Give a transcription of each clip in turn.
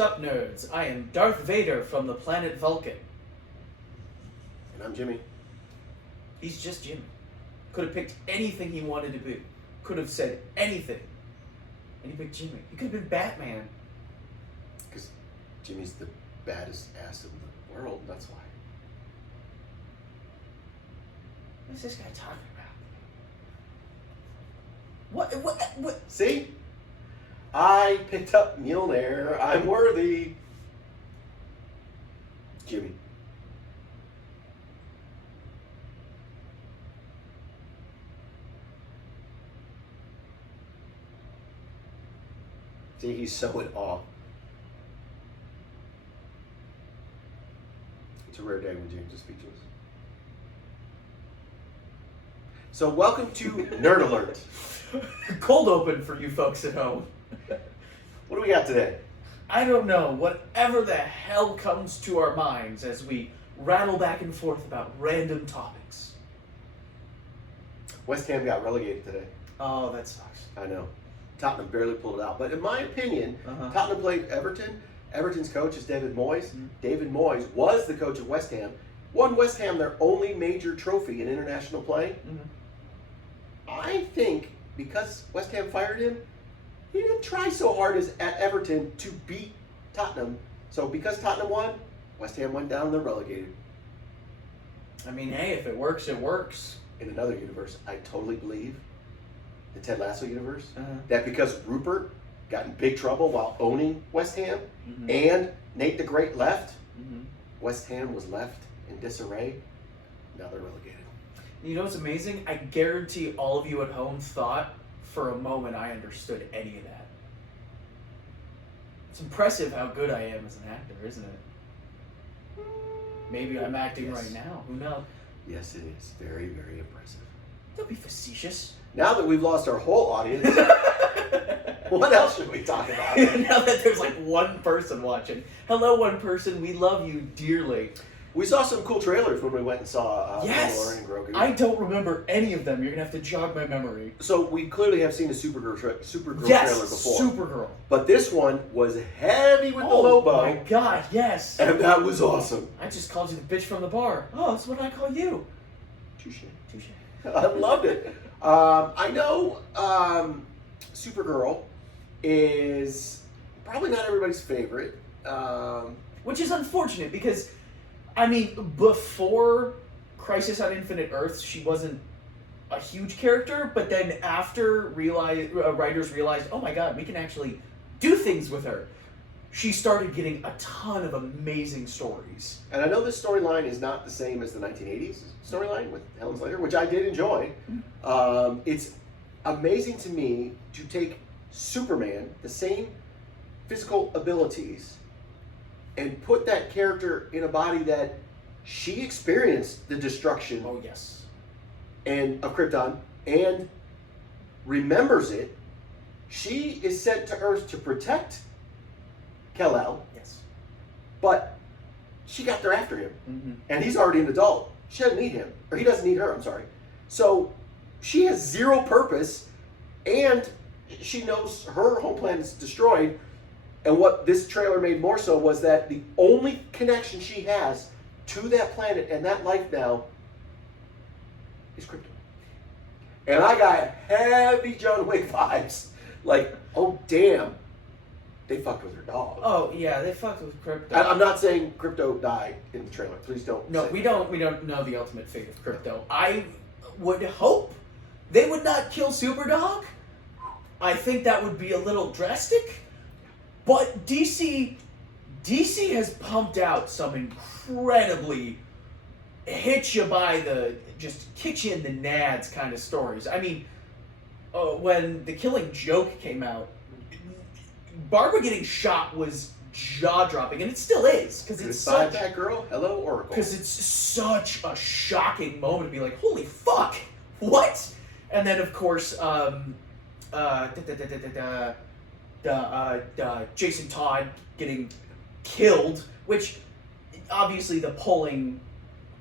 Sup, nerds. I am Darth Vader from the planet Vulcan. And I'm Jimmy. He's just Jimmy. Could have picked anything he wanted to be. Could have said anything. And he picked Jimmy. He could have been Batman. Because Jimmy's the baddest ass in the world, that's why. What's this guy talking about? What? See? I picked up Mjolnir. I'm worthy. Jimmy. See, he's so in awe. It's a rare day when James is speechless. So welcome to Nerd Alert. Cold open for you folks at home. What do we got today? I don't know. Whatever the hell comes to our minds as we rattle back and forth about random topics. West Ham got relegated today. Oh, that sucks. I know. Tottenham barely pulled it out. But in my opinion, Tottenham played Everton. Everton's coach is David Moyes. Mm-hmm. David Moyes was the coach of West Ham. Won West Ham their only major trophy in international play. Mm-hmm. I think because West Ham fired him, he didn't try so hard as at Everton to beat Tottenham. So because Tottenham won, West Ham went down and they're relegated. I mean, hey, if it works, it works. In another universe, I totally believe, the Ted Lasso universe, that because Rupert got in big trouble while owning West Ham, and Nate the Great left, West Ham was left in disarray. Now they're relegated. You know what's amazing? I guarantee all of you at home thought for a moment I understood any of that. It's impressive how good I am as an actor, isn't it? Maybe I'm acting right now. Who knows? Yes, it is. Very, very impressive. Don't be facetious. Now that we've lost our whole audience, what else should we talk about? Now that there's like one person watching. Hello, one person. We love you dearly. We saw some cool trailers when we went and saw Mandalorian Grogu. I don't remember any of them. You're going to have to jog my memory. So we clearly have seen a Supergirl trailer before. Supergirl. But this one was heavy with the Lobo. Oh my god, yes. And that was awesome. I just called you the bitch from the bar. Oh, that's what I call you. Touche. Touche. I loved it. I know Supergirl is probably not everybody's favorite. Which is unfortunate because, I mean, before Crisis on Infinite Earths, she wasn't a huge character, but then after writers realized, oh my god, we can actually do things with her, she started getting a ton of amazing stories. And I know this storyline is not the same as the 1980s storyline with Helen Slater, which I did enjoy. It's amazing to me to take Superman, the same physical abilities, and put that character in a body that she experienced the destruction and of Krypton and remembers it. She is sent to Earth to protect Kal-El. Yes. But she got there after him. And he's already an adult. She doesn't need him. Or he doesn't need her, I'm sorry. So she has zero purpose and she knows her home planet is destroyed. And what this trailer made more so was that the only connection she has to that planet and that life now is Krypton. And I got heavy John Wick vibes. Like, oh damn, they fucked with her dog. Oh yeah, they fucked with Krypto. I'm not saying Krypto died in the trailer. Please don't. No, we don't know the ultimate fate of Krypto. I would hope they would not kill Superdog. I think that would be a little drastic. But DC has pumped out some incredibly hit you by the, just kick you in the nads kind of stories. I mean, when The Killing Joke came out, Barbara getting shot was jaw-dropping, and it still is, because it's such... that girl? Hello, Oracle. Because it's such a shocking moment to be like, holy fuck, what? And then, of course, Jason Todd getting killed, which obviously the polling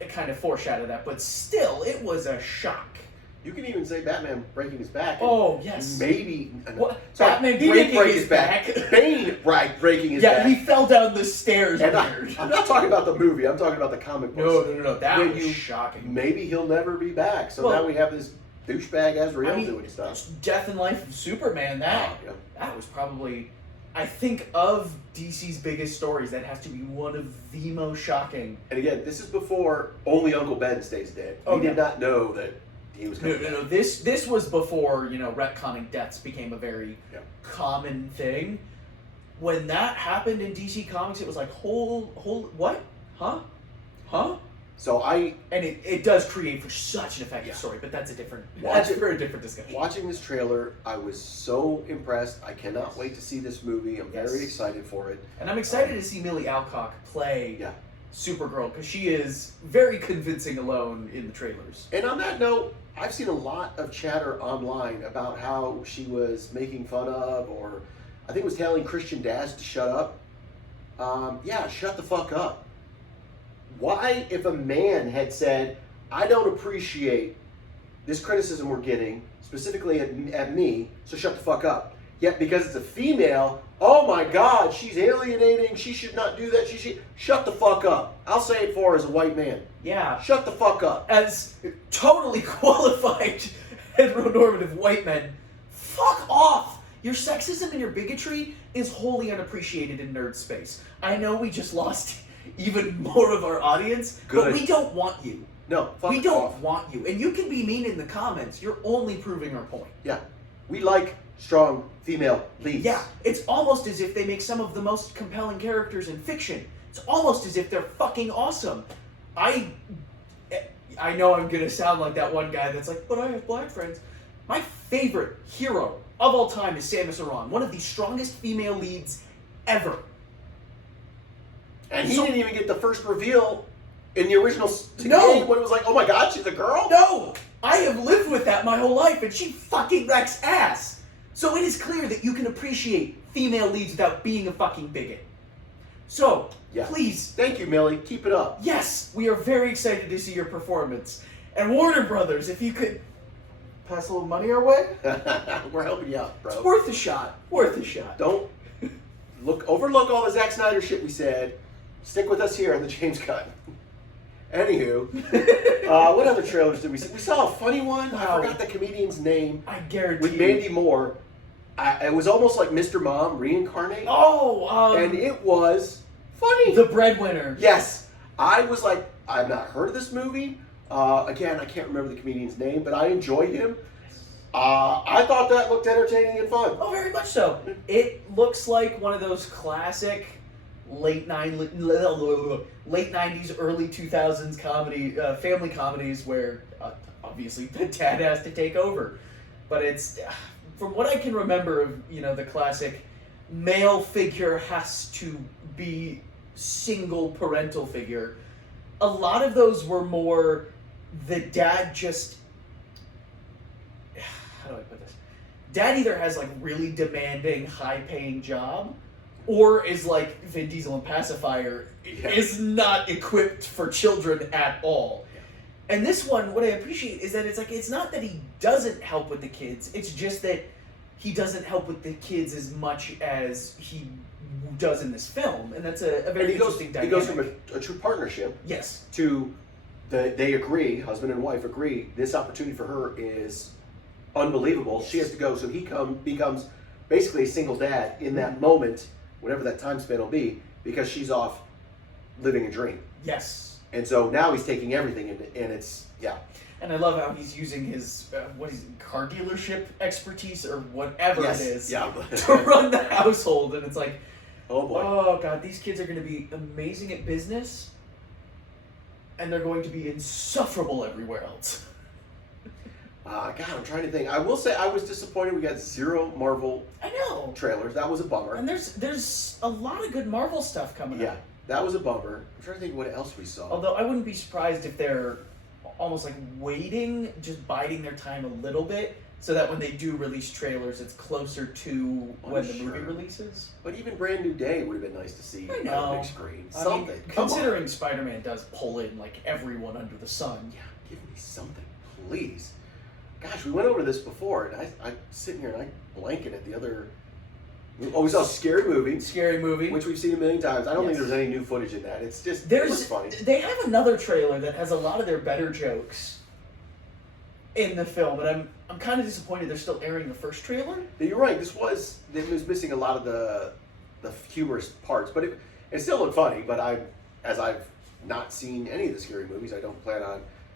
kind of foreshadowed that, but still, it was a shock. You can even say Batman breaking his back. Oh, yes. Maybe. Well, Sorry, Batman he did breaking break his back. Bane breaking his Yeah, back. he fell down the stairs. And weird. I'm not talking about the movie. I'm talking about the comic books. No. That When was shocking. Maybe he'll never be back. So Well, now we have this douchebag Azrael doing stuff. it's Death and Life of Superman. That was probably, I think, of DC's biggest stories. That has to be one of the most shocking. And again, this is before only Uncle Ben stays dead. We did not know that he was coming back. No. This was before, retconning deaths became a very common thing. When that happened in DC Comics, it was like, what? Huh? So and it does create for such an effective story, but that's for a different discussion. Watching this trailer, I was so impressed. I cannot wait to see this movie. I'm very excited for it. And I'm excited to see Millie Alcock play Supergirl, because she is very convincing alone in the trailers. And on that note, I've seen a lot of chatter online about how she was making fun of, or I think was telling Christian dads to shut up. Shut the fuck up. Why, if a man had said, I don't appreciate this criticism we're getting, specifically at me, so shut the fuck up. Yet because it's a female, oh my God, she's alienating, she should not do that, shut the fuck up. I'll say it for her as a white man. Yeah. Shut the fuck up. As totally qualified heteronormative white men, fuck off. Your sexism and your bigotry is wholly unappreciated in nerd space. I know we just lost even more of our audience, but we don't want you. No, fuck We don't off. want you. And you can be mean in the comments. You're only proving our point. Yeah. We like strong female leads. Yeah. It's almost as if they make some of the most compelling characters in fiction. It's almost as if they're fucking awesome. I know I'm going to sound like that one guy that's like, but I have black friends. My favorite hero of all time is Samus Aran, one of the strongest female leads ever. And he didn't even get the first reveal in the original game when it was like, oh my God, she's a girl? No! I have lived with that my whole life, and she fucking wrecks ass. So it is clear that you can appreciate female leads without being a fucking bigot. So, please. Thank you, Millie. Keep it up. Yes, we are very excited to see your performance. And Warner Brothers, if you could pass a little money our way. We're helping you out, bro. It's worth a shot. Worth a shot. Don't overlook all the Zack Snyder shit we said. Stick with us here on the James Cut. Anywho, what other trailers did we see? We saw a funny one. I forgot the comedian's name. I guarantee with Mandy Moore. It was almost like Mr. Mom reincarnate. And it was funny. The Breadwinner. Yes. I was like, I've not heard of this movie. Again, I can't remember the comedian's name, but I enjoyed him. I thought that looked entertaining and fun. Oh, very much so. It looks like one of those classic late 90s, early 2000s comedy, family comedies where obviously the dad has to take over. But it's, from what I can remember of, the classic male figure has to be single parental figure, a lot of those were more the dad just, how do I put this? Dad either has like really demanding, high-paying job, or is like Vin Diesel in Pacifier, is not equipped for children at all. Yeah. And this one, what I appreciate is that it's not that he doesn't help with the kids, it's just that he doesn't help with the kids as much as he does in this film. And that's a very interesting dynamic. He goes from a true partnership to they agree, husband and wife agree, this opportunity for her is unbelievable. She has to go, so he becomes basically a single dad in that moment, whatever that time span will be, because she's off living a dream. Yes. And so now he's taking everything, and it's, And I love how he's using his, car dealership expertise, or whatever it is, to run the household. And it's like, oh boy. Oh God, these kids are going to be amazing at business, and they're going to be insufferable everywhere else. God, I'm trying to think. I will say I was disappointed we got 0 Marvel trailers. That was a bummer. And there's a lot of good Marvel stuff coming up. Yeah, that was a bummer. I'm trying to think what else we saw. Although I wouldn't be surprised if they're almost like waiting, just biding their time a little bit, so that when they do release trailers, it's closer to when the movie releases. But even Brand New Day would have been nice to see on the big screen. Something. Considering Spider-Man does pull in like everyone under the sun. Yeah, give me something, please. Gosh, we went over this before, and I'm sitting here and I blanking at the other We always saw Scary Movie. Scary Movie. Which we've seen a million times. I don't think Yes. there's any new footage in that. It's just, There's, it was funny. They have another trailer that has a lot of their better jokes in the film, and I'm kind of disappointed they're still airing the first trailer. You're right. It was missing a lot of the humorous parts, but it still looked funny. But as I've not seen any of the Scary Movies, I don't plan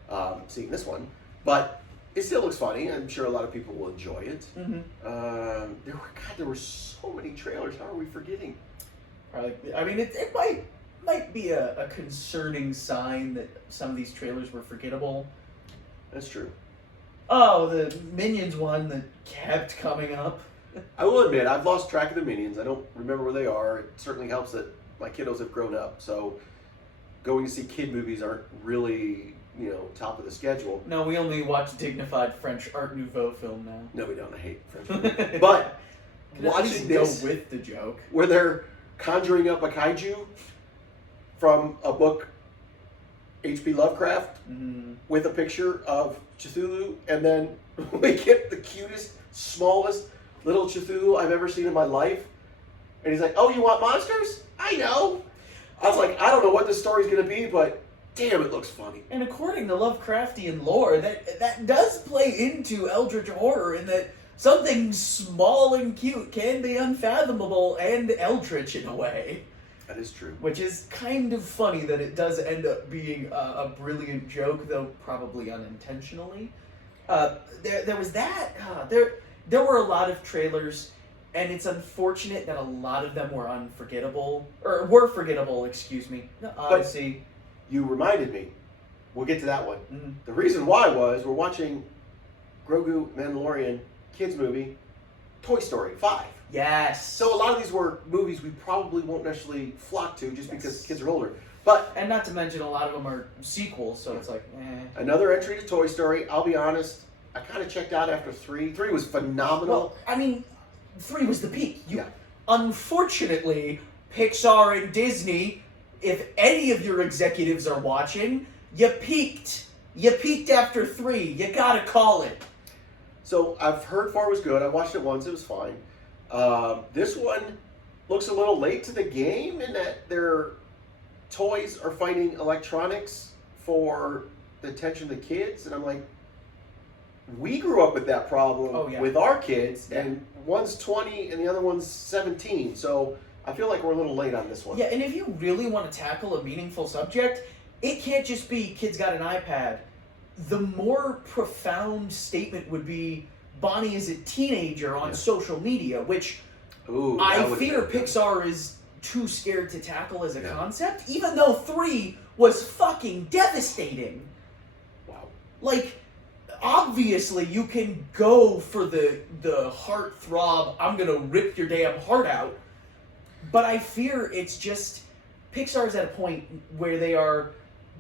on seeing this one. But it still looks funny. I'm sure a lot of people will enjoy it. Mm-hmm. There were so many trailers. How are we forgetting? I mean, it might be a concerning sign that some of these trailers were forgettable. That's true. Oh, the Minions one that kept coming up. I will admit, I've lost track of the Minions. I don't remember where they are. It certainly helps that my kiddos have grown up, so going to see kid movies aren't really, top of the schedule. No, we only watch dignified French Art Nouveau film now. No, we don't. I hate French movies. But watching this, go with the joke, where they're conjuring up a kaiju from a book, H.P. Lovecraft, with a picture of Cthulhu, and then we get the cutest, smallest little Cthulhu I've ever seen in my life. And he's like, "Oh, you want monsters? I know." I was like, I don't know what this story's going to be, but damn, it looks funny. And according to Lovecraftian lore, that does play into Eldritch horror in that something small and cute can be unfathomable and eldritch in a way. That is true. Which is kind of funny that it does end up being a brilliant joke, though probably unintentionally. There was that. There were a lot of trailers, and it's unfortunate that a lot of them were forgettable, excuse me. Odyssey. You reminded me. We'll get to that one. Mm-hmm. The reason why was we're watching Grogu Mandalorian kids movie, Toy Story 5. Yes. So a lot of these were movies we probably won't necessarily flock to just because kids are older. And not to mention a lot of them are sequels, so it's like, eh. Another entry to Toy Story. I'll be honest, I kind of checked out after 3. 3 was phenomenal. Well, I mean, 3 was the peak. Unfortunately, Pixar and Disney, if any of your executives are watching, you peaked. You peaked after 3. You gotta call it. So I've heard 4 was good. I watched it once. It was fine. This one looks a little late to the game in that their toys are fighting electronics for the attention of the kids. And I'm like, we grew up with that problem with our kids, and one's 20 and the other one's 17. So I feel like we're a little late on this one. Yeah, and if you really want to tackle a meaningful subject, it can't just be kids got an iPad. The more profound statement would be Bonnie is a teenager on social media, which I fear Pixar is too scared to tackle as a concept, even though 3 was fucking devastating. Wow. Like, obviously you can go for the heartthrob, I'm gonna rip your damn heart out, but I fear it's just Pixar's at a point where they are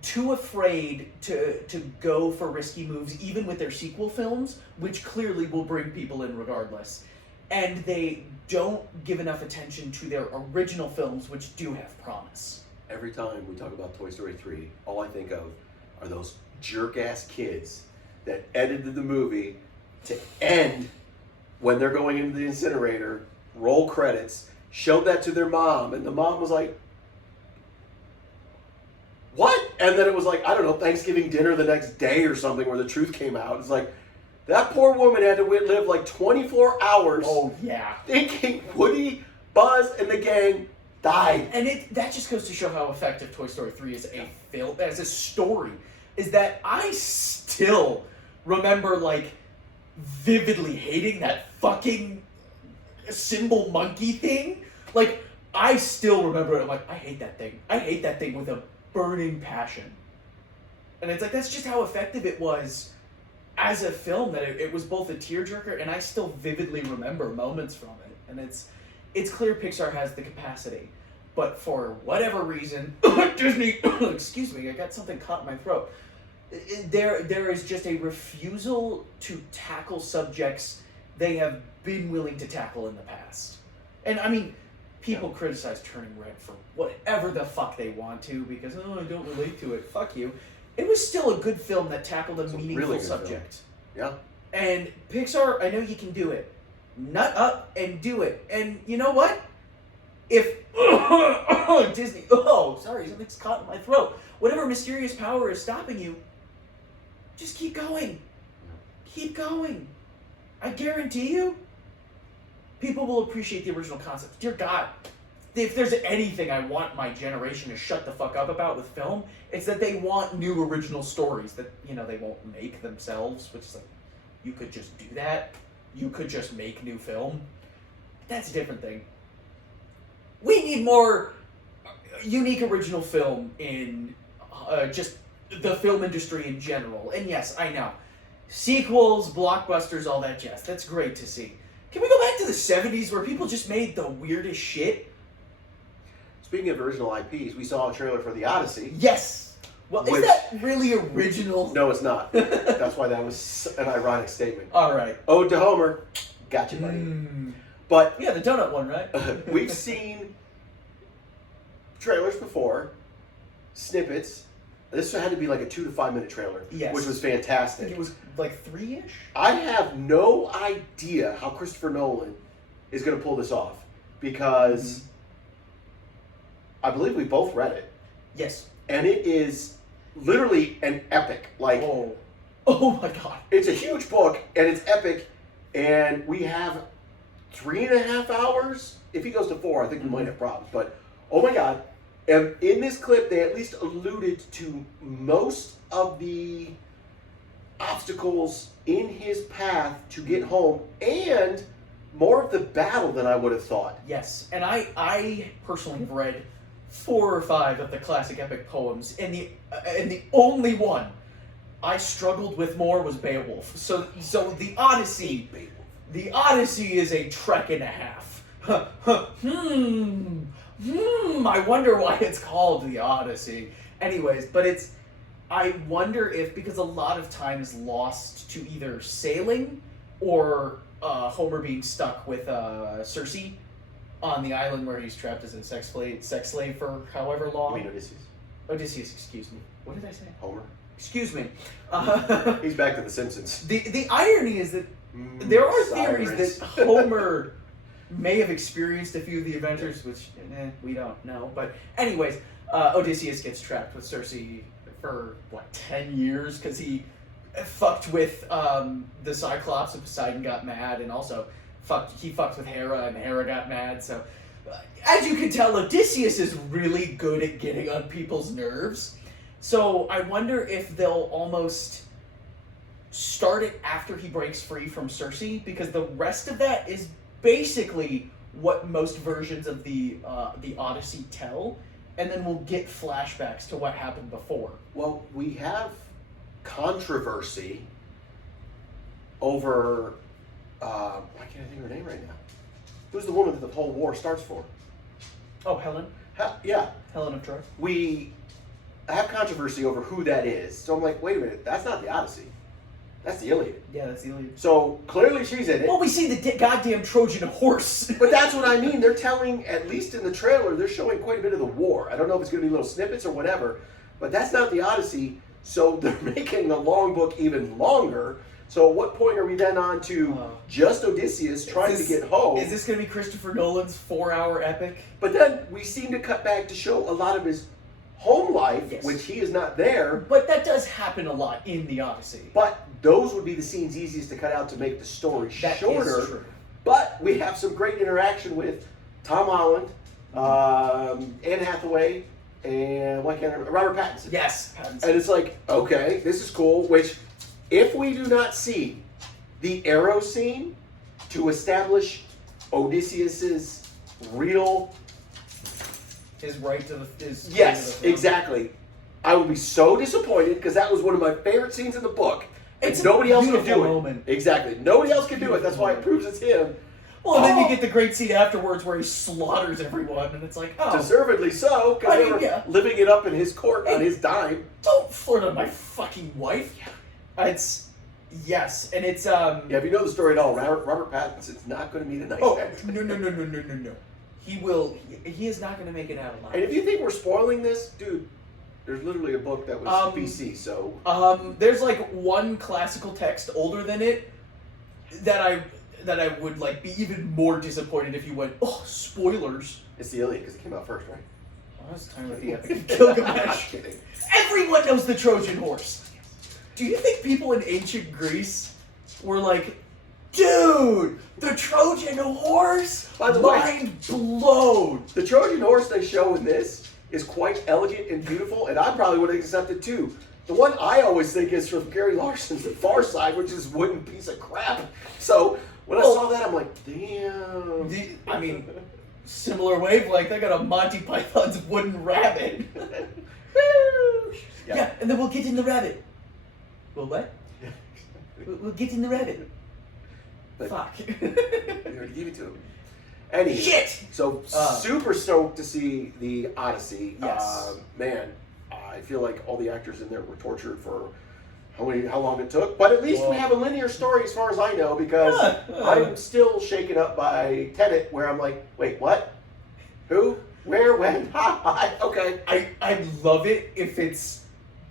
too afraid to go for risky moves, even with their sequel films, which clearly will bring people in regardless. And they don't give enough attention to their original films, which do have promise. Every time we talk about Toy Story 3, all I think of are those jerk-ass kids that edited the movie to end when they're going into the incinerator, roll credits, showed that to their mom, and the mom was like, "What?" And then it was like, I don't know, Thanksgiving dinner the next day or something where the truth came out. It's like, that poor woman had to live like 24 hours thinking Woody, Buzz, and the gang died. And that just goes to show how effective Toy Story 3 is a film, as a story, is that I still remember, like, vividly hating that fucking symbol monkey thing. Like, I still remember it. I'm like, I hate that thing. I hate that thing with a burning passion. And it's like, that's just how effective it was as a film, that it was both a tearjerker, and I still vividly remember moments from it. And it's clear Pixar has the capacity, but for whatever reason, Disney, excuse me, I got something caught in my throat. There is just a refusal to tackle subjects they have been willing to tackle in the past. And I mean, people criticize Turning Red for whatever the fuck they want to, because, I don't relate to it. Fuck you. It was still a good film that tackled a meaningful subject. Film. Yeah. And Pixar, I know you can do it. nut up and do it. And you know what? If Disney, sorry, something's caught in my throat. Whatever mysterious power is stopping you, just keep going. Keep going. I guarantee you, people will appreciate the original concept. Dear God, if there's anything I want my generation to shut the fuck up about with film, it's that they want new original stories that, they won't make themselves, which is like, you could just do that. You could just make new film. That's a different thing. We need more unique original film in just the film industry in general. And yes, I know. Sequels, blockbusters, all that jazz. That's great to see. Can we go back to the 70s where people just made the weirdest shit? Speaking of original IPs, we saw a trailer for the Odyssey. Yes! Well, is that really original? No, it's not. That's why that was an ironic statement. All right. Ode to Homer. Gotcha, buddy. But yeah, the donut one, right? We've seen trailers before, snippets. This had to be like a 2 to 5 minute trailer, yes, which was I fantastic. think it was like 3-ish? I have no idea how Christopher Nolan is going to pull this off because I believe we both read it. Yes. And it is literally an epic. Like, oh my God. It's a huge book and it's epic. And we have 3.5 hours. If he goes to 4, I think we might have problems. But, oh my God. And in this clip, they at least alluded to most of the obstacles in his path to get home and more of the battle than I would have thought. Yes, and I personally have read 4 or 5 of the classic epic poems, and the only one I struggled with more was Beowulf. So the Odyssey, is a trek and a half. I wonder why it's called the Odyssey. Anyways, but I wonder if, because a lot of time is lost to either sailing or Homer being stuck with Circe on the island where he's trapped as a sex slave for however long. You mean Odysseus? Odysseus, excuse me. What did I say? Homer. Excuse me. He's back to The Simpsons. The irony is that there are theories that Homer may have experienced a few of the adventures, which we don't know. But anyways, Odysseus gets trapped with Circe for 10 years because he fucked with the Cyclops, and Poseidon got mad, and also he fucked with Hera, and Hera got mad. So as you can tell, Odysseus is really good at getting on people's nerves. So I wonder if they'll almost start it after he breaks free from Circe, because the rest of that is basically what most versions of the Odyssey tell, and then we'll get flashbacks to what happened before. Well, we have controversy over why can't I think of her name right now? Who's the woman that the whole war starts for? Oh, Helen? Yeah. Helen of Troy. We have controversy over who that is. So I'm like, wait a minute, that's not the Odyssey. That's the Iliad. Yeah, that's the Iliad. So clearly she's in it. Well, we see the goddamn Trojan horse. But that's what I mean. They're telling, at least in the trailer, they're showing quite a bit of the war. I don't know if it's going to be little snippets or whatever, but that's not the Odyssey. So they're making the long book even longer. So at what point are we then on to just Odysseus trying to get home? Is this going to be Christopher Nolan's 4-hour epic? But then we seem to cut back to show a lot of his home life, yes, which he is not there. But that does happen a lot in the Odyssey. But those would be the scenes easiest to cut out to make the story shorter. Is true. But we have some great interaction with Tom Holland, Anne Hathaway, and Robert Pattinson. Yes, Pattinson. And it's like, okay, this is cool. Which, if we do not see the arrow scene to establish Odysseus's real, his right to the yes, exactly, I would be so disappointed because that was one of my favorite scenes in the book. It's nobody else can do moment. it. Exactly. Nobody else can do it. That's why it proves it's him. Well, and then you get the great scene afterwards where he slaughters everyone, and it's like, oh. Deservedly so, because they were living it up in his court on his dime. Don't flirt on my fucking wife. It's, yes, and it's, Yeah, if you know the story at all, Robert Pattinson's not going to meet a nice actor. No. He is not going to make it out alive. And if you think we're spoiling this, dude, there's literally a book that was BC, so. There's like one classical text older than it that that I would like be even more disappointed if you went, oh, spoilers. It's the Iliad because it came out first, right? I was talking about the Epic of Gilgamesh. Kidding. Everyone knows the Trojan horse. Do you think people in ancient Greece were like, dude, the Trojan horse? By the way, mind blown. the Trojan horse they show in this is quite elegant and beautiful, and I probably would have accepted too. The one I always think is from Gary Larson's The Far Side, which is a wooden piece of crap. So when I saw that, I'm like, damn. I mean, similar wavelength. I got a Monty Python's wooden rabbit. Yeah, and then we'll get in the rabbit. Well, what? We'll get in the rabbit. But Fuck. you already gave it to him. Anyway, Shit! So super stoked to see the Odyssey. Yes. Man, I feel like all the actors in there were tortured for how long it took. But at least we have a linear story as far as I know, because I'm still shaken up by Tenet, where I'm like, wait, what? Who? Where? When? Okay. I love it if it's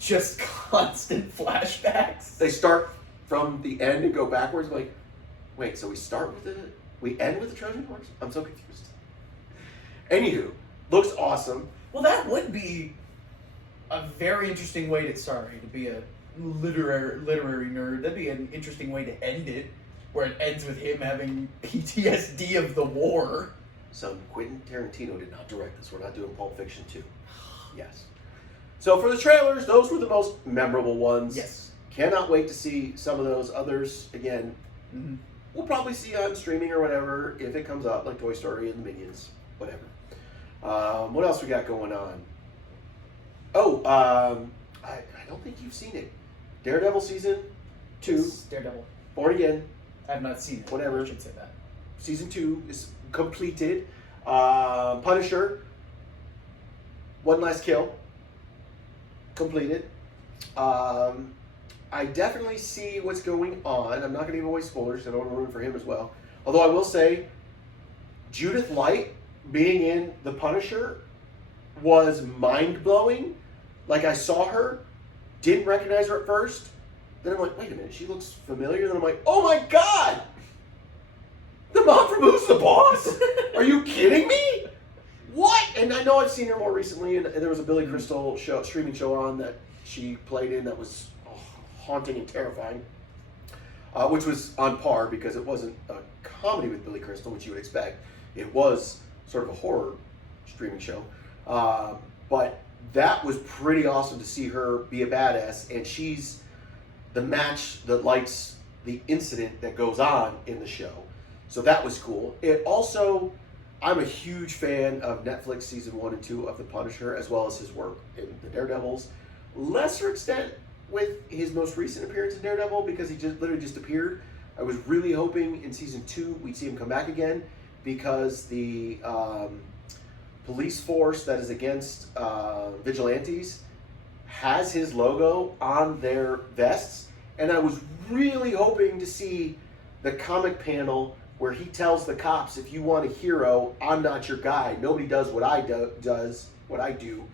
just constant flashbacks. They start from the end and go backwards. Like, wait, so we end with the Trojan horse? I'm so confused. Anywho, looks awesome. Well, that would be a very interesting way to be a literary nerd. That'd be an interesting way to end it, where it ends with him having PTSD of the war. So Quentin Tarantino did not direct this. We're not doing Pulp Fiction 2. Yes. So for the trailers, those were the most memorable ones. Yes. Cannot wait to see some of those others again. Mm-hmm. We'll probably see on streaming or whatever if it comes up, like Toy Story and the Minions, whatever. What else we got going on? Oh, I don't think you've seen it. Daredevil season 2. Yes, Daredevil. Born Again. I have not seen it. Whatever. I should say that. Season 2 is completed. Punisher. One Last Kill. Completed. I definitely see what's going on. I'm not going to give away spoilers. I don't want to ruin for him as well. Although I will say, Judith Light being in The Punisher was mind-blowing. Like, I saw her, didn't recognize her at first. Then I'm like, wait a minute, she looks familiar. Then I'm like, oh my God! The mom from Who's the Boss? Are you kidding me? What? And I know I've seen her more recently, and there was a Billy Crystal streaming show on that she played in that was haunting and terrifying, which was on par because it wasn't a comedy with Billy Crystal, which you would expect. It was sort of a horror streaming show. But that was pretty awesome to see her be a badass, and she's the match that lights the incident that goes on in the show. So that was cool. It also, I'm a huge fan of Netflix season 1 and 2 of The Punisher, as well as his work in The Daredevils. Lesser extent with his most recent appearance in Daredevil, because he literally just appeared. I was really hoping in season 2 we'd see him come back again, because the police force that is against vigilantes has his logo on their vests, and I was really hoping to see the comic panel where he tells the cops, if you want a hero, I'm not your guy. Nobody does what I do.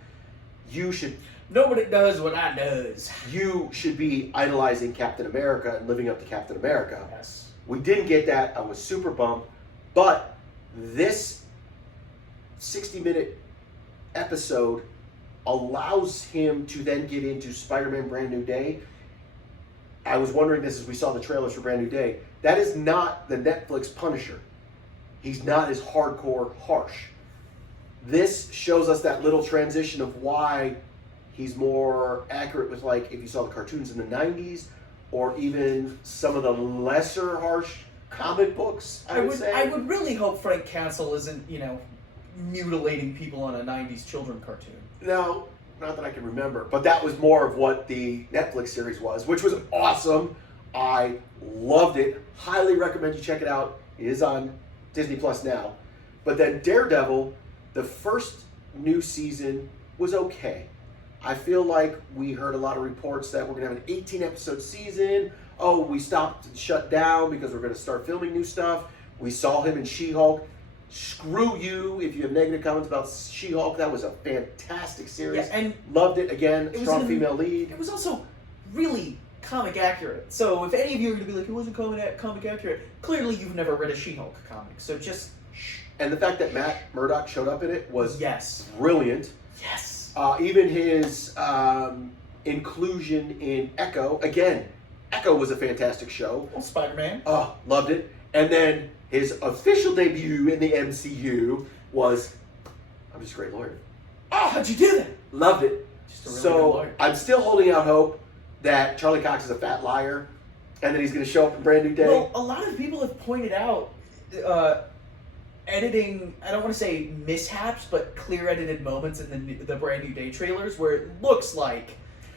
You should... Nobody does what I does. You should be idolizing Captain America and living up to Captain America. Yes. We didn't get that. I was super bummed. But this 60-minute episode allows him to then get into Spider-Man Brand New Day. I was wondering this as we saw the trailers for Brand New Day. That is not the Netflix Punisher. He's not as hardcore harsh. This shows us that little transition of why he's more accurate with, like, if you saw the cartoons in the 90s, or even some of the lesser harsh comic books, I would say. I would really hope Frank Castle isn't, mutilating people on a 90s children cartoon. No, not that I can remember. But that was more of what the Netflix series was, which was awesome. I loved it. Highly recommend you check it out. It is on Disney Plus now. But then Daredevil, the first new season was okay. I feel like we heard a lot of reports that we're going to have an 18-episode season. Oh, we stopped and shut down because we're going to start filming new stuff. We saw him in She-Hulk. Screw you if you have negative comments about She-Hulk. That was a fantastic series. Yeah, and loved it. Again, strong female lead. It was also really comic accurate. So if any of you are going to be like, it wasn't comic accurate, clearly you've never read a She-Hulk comic. So just shh. And the fact that Matt Murdock showed up in it was yes, brilliant. yes. Even his inclusion in Echo. Again, Echo was a fantastic show. Well, Spider-Man. Oh, loved it. And then his official debut in the MCU was I'm Just a Great Lawyer. Oh, how'd you do that? Loved it. Just a really good So lawyer. I'm still holding out hope that Charlie Cox is a fat liar and that he's going to show up in Brand New Day. Well, a lot of people have pointed out editing, I don't want to say mishaps, but clear edited moments in the Brand New Day trailers where it looks like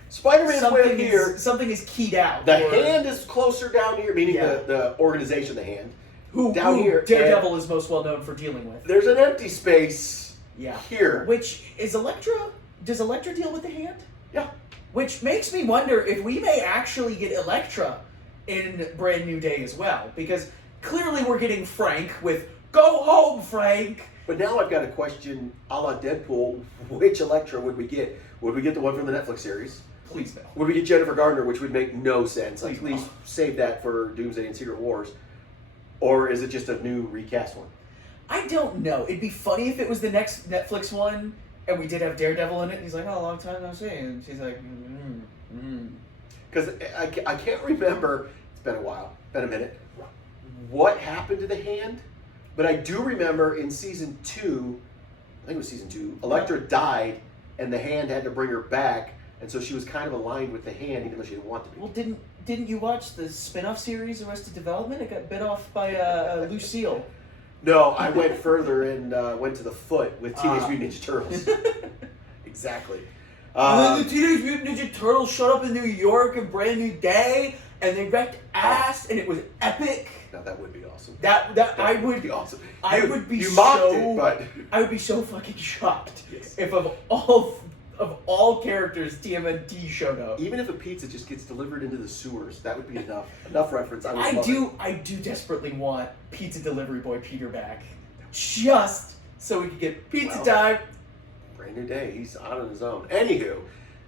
Spider-Man's way here. Something is keyed out. The hand is closer down here, meaning the organization, the hand. Who here. Daredevil is most well known for dealing with. There's an empty space here. Which is Elektra. Does Elektra deal with the hand? Yeah. Which makes me wonder if we may actually get Elektra in Brand New Day as well. Because clearly we're getting Frank with, go home, Frank! But now I've got a question a la Deadpool. Which Elektra would we get? Would we get the one from the Netflix series? Please no. Would we get Jennifer Garner, which would make no sense? Like, Please please save that for Doomsday and Secret Wars. Or is it just a new recast one? I don't know. It'd be funny if it was the next Netflix one and we did have Daredevil in it. And he's like, oh, long time no see. And she's like, Because I can't remember, it's been a while, been a minute, what happened to the hand. But I do remember in season 2, I think it was season 2, Elektra died and the hand had to bring her back. And so she was kind of aligned with the hand even though she didn't want to be. Well, didn't you watch the spin-off series Arrested Development? It got bit off by Lucille. No, I went further and went to the foot with Teenage Mutant Ninja Turtles. Exactly. And then the Teenage Mutant Ninja Turtles showed up in New York in Brand New Day, and they wrecked ass, and it was epic. Now that would be awesome. That I would be awesome. I would be you mocked it, but I would be so fucking shocked Yes. if of all characters TMNT showed up. even if a pizza just gets delivered into the sewers, that would be enough. Enough reference. I do desperately want Pizza Delivery Boy Peter back, just so we could get pizza time. Brand New Day. He's on his own. Anywho,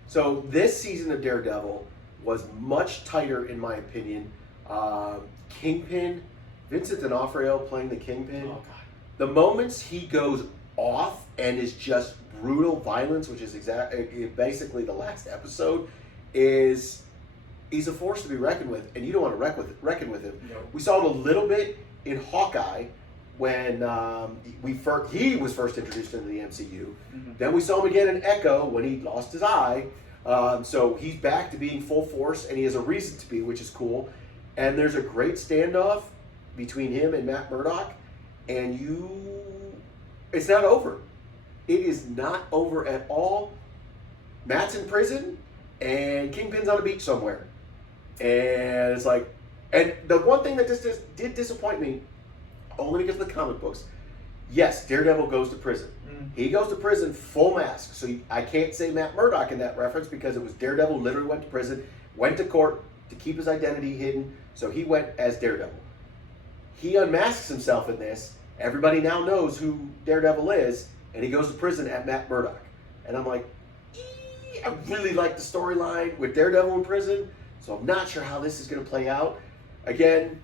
so this season of Daredevil was much tighter in my opinion. Kingpin, Vincent D'Onofrio playing the Kingpin. Oh god. The moments he goes off and is just brutal violence, which is basically the last episode, he's a force to be reckoned with, and you don't want to reckon with him. No. We saw it a little bit in Hawkeye when he was first introduced into the MCU. Mm-hmm. Then we saw him again in Echo when he lost his eye. So he's back to being full force, and he has a reason to be, which is cool. And there's a great standoff between him and Matt Murdock, and it's not over. It is not over at all. Matt's in prison, and Kingpin's on a beach somewhere. And it's like, and the one thing that just did disappoint me, only because of the comic books, yes, Daredevil goes to prison. He goes to prison full mask. So I can't say Matt Murdock in that reference because it was Daredevil literally went to prison, went to court to keep his identity hidden. So he went as Daredevil. He unmasks himself in this. Everybody now knows who Daredevil is, and he goes to prison at Matt Murdock. And I'm like, I really like the storyline with Daredevil in prison, so I'm not sure how this is going to play out. Again,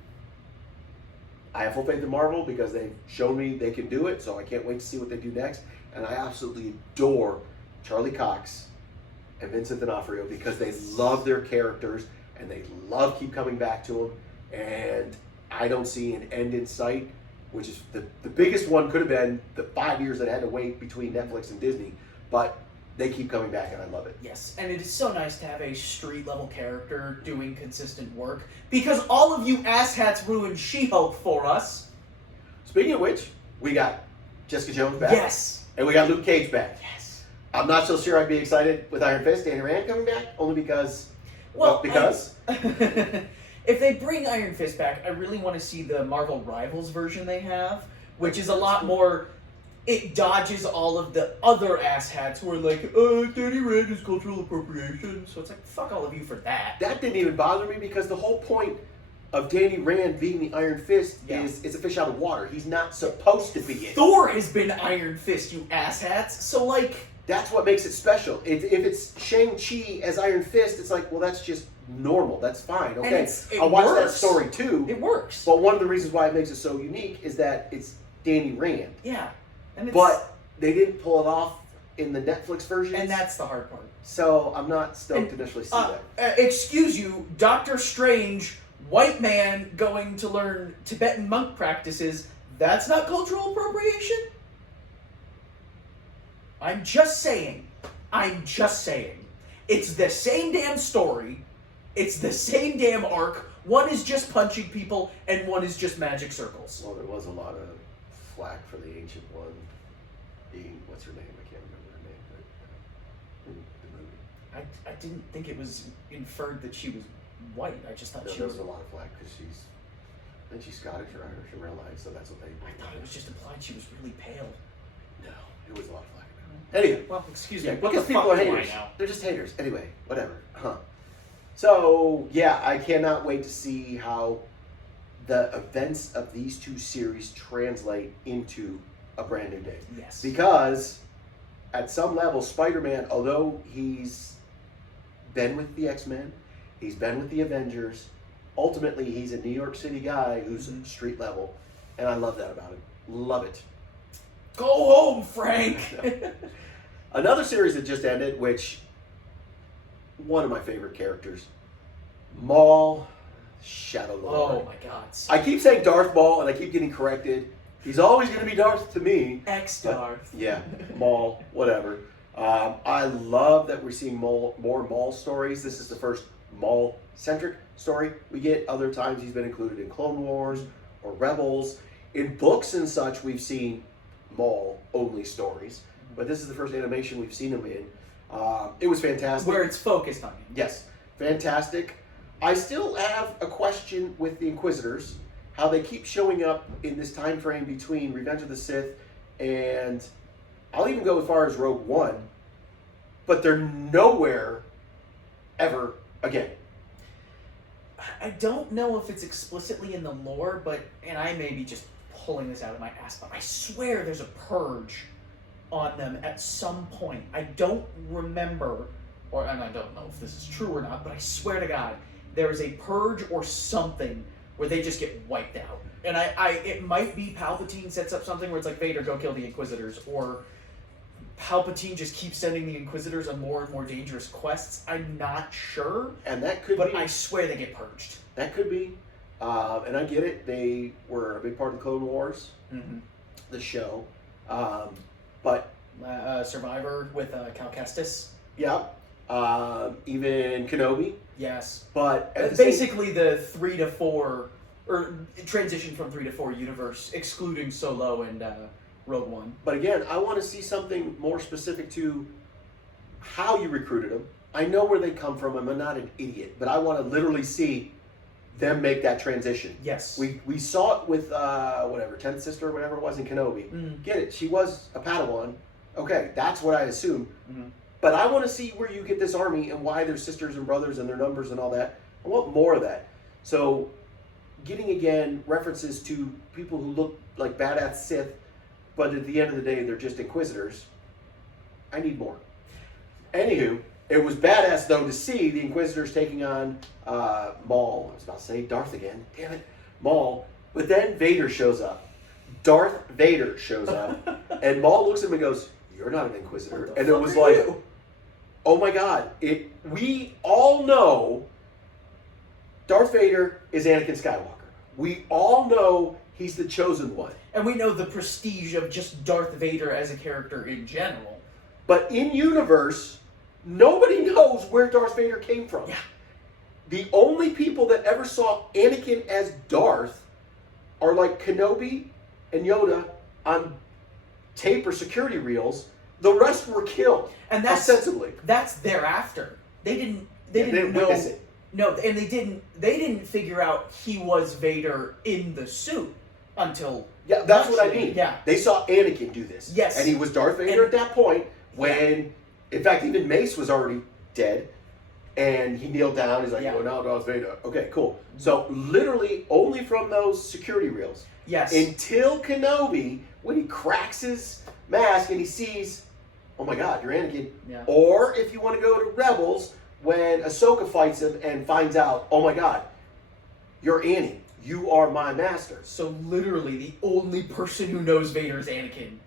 I have full faith in Marvel because they've shown me they can do it, so I can't wait to see what they do next. And I absolutely adore Charlie Cox and Vincent D'Onofrio because they love their characters and they love keep coming back to them. And I don't see an end in sight, which is the biggest one could have been the 5 years that I had to wait between Netflix and Disney. But they keep coming back, and I love it. Yes, and it is so nice to have a street-level character doing consistent work, because all of you asshats ruined She-Hulk for us. Speaking of which, we got Jessica Jones back. Yes. And we got Luke Cage back. Yes. I'm not so sure I'd be excited with Iron Fist, Danny Rand coming back, only because... because... If they bring Iron Fist back, I really want to see the Marvel Rivals version they have, which is a lot more... It dodges all of the other asshats who are like, Danny Rand is cultural appropriation. So it's like, fuck all of you for that. That didn't even bother me because the whole point of Danny Rand being the Iron Fist is it's a fish out of water. He's not supposed to be it. Thor has been Iron Fist, you asshats. So like... That's what makes it special. If it's Shang-Chi as Iron Fist, it's like, well, that's just normal. That's fine. And Okay, it I'll watch that works. story too. It works. But one of the reasons why it makes it so unique is that it's Danny Rand. Yeah. And But they didn't pull it off in the Netflix version. And that's the hard part. So I'm not stoked to initially see that. Excuse you, Doctor Strange, white man going to learn Tibetan monk practices, that's not cultural appropriation? I'm just saying. It's the same damn story. It's the same damn arc. One is just punching people, and one is just magic circles. Well, there was a lot of flack for the Ancient One being, what's her name? I can't remember her name, but in the movie. I didn't think it was inferred that she was white. I just thought No, she there was... was a lot of flack because I think she's Scottish or Irish in real life, so that's what they... I thought it was just implied she was really pale. No, it was a lot of flack. Anyway. Well, excuse Yeah, me. What because the people fuck are do I haters. know? They're just haters. Anyway, whatever. So, yeah, I cannot wait to see how the events of these two series translate into a brand new day. Yes. Because at some level, Spider-Man, although he's been with the X-Men, he's been with the Avengers, ultimately he's a New York City guy who's street level. And I love that about him. Love it. Go home, Frank! Another series that just ended, which one of my favorite characters, Maul, Shadow Lord. Oh my god. I keep saying Darth Maul, and I keep getting corrected. He's always going to be Darth to me. Ex-Darth. Yeah, Maul, whatever. I love that we're seeing more Maul stories. This is the first Maul-centric story we get. Other times he's been included in Clone Wars or Rebels. In books and such, we've seen Maul-only stories. But this is the first animation we've seen him in. It was fantastic. Where it's focused on him. Yes, fantastic. I still have a question with the Inquisitors, how they keep showing up in this time frame between Revenge of the Sith and I'll even go as far as Rogue One, but they're nowhere ever again. I don't know if it's explicitly in the lore, but, and I may be just pulling this out of my ass, but I swear there's a purge on them at some point. I don't remember, and I don't know if this is true or not, but I swear to God, there is a purge or something where they just get wiped out. And it might be Palpatine sets up something where it's like, Vader, go kill the Inquisitors, or Palpatine just keeps sending the Inquisitors on more and more dangerous quests. I'm not sure. And that could but be. I swear they get purged. That could be. And I get it. They were a big part of the Clone Wars, the show. But Survivor with Cal Kestis. yeah. Even Kenobi. Yes. But at the basically the 3 to 4, or transition from 3 to 4 universe, excluding Solo and Rogue One. But again, I want to see something more specific to how you recruited them. I know where they come from. I'm not an idiot, but I want to literally see them make that transition. Yes. We saw it with whatever 10th sister or whatever it was in Kenobi. Get it? She was a Padawan. Okay, that's what I assumed. But I want to see where you get this army and why they're sisters and brothers and their numbers and all that. I want more of that. So, getting again references to people who look like badass Sith, but at the end of the day they're just Inquisitors. I need more. Anywho, it was badass though to see the Inquisitors taking on Maul. I was about to say Darth again. Damn it, Maul. But then Vader shows up. Darth Vader shows up, and Maul looks at him and goes, "You're not an Inquisitor." And it was like, you? oh my God! We all know Darth Vader is Anakin Skywalker. We all know he's the chosen one. And we know the prestige of just Darth Vader as a character in general. But in universe, nobody knows where Darth Vader came from. Yeah. The only people that ever saw Anakin as Darth are like Kenobi and Yoda on tape or security reels. The rest were killed. And that's ostensibly. That's thereafter. They didn't know. witness it. No, and they didn't figure out he was Vader in the suit until Yeah, that's what I mean. Yeah. They saw Anakin do this. Yes. And he was Darth Vader at that point when, in fact, even Mace was already dead. And he kneeled down. He's like, Yeah. oh, now Darth Vader. Okay, cool. So, literally, only from those security reels. Yes. Until Kenobi, when he cracks his mask and he sees, oh my God, you're Anakin. Yeah. Or, if you want to go to Rebels, when Ahsoka fights him and finds out, oh my God, you're Annie. You are my master. So literally, the only person who knows Vader is Anakin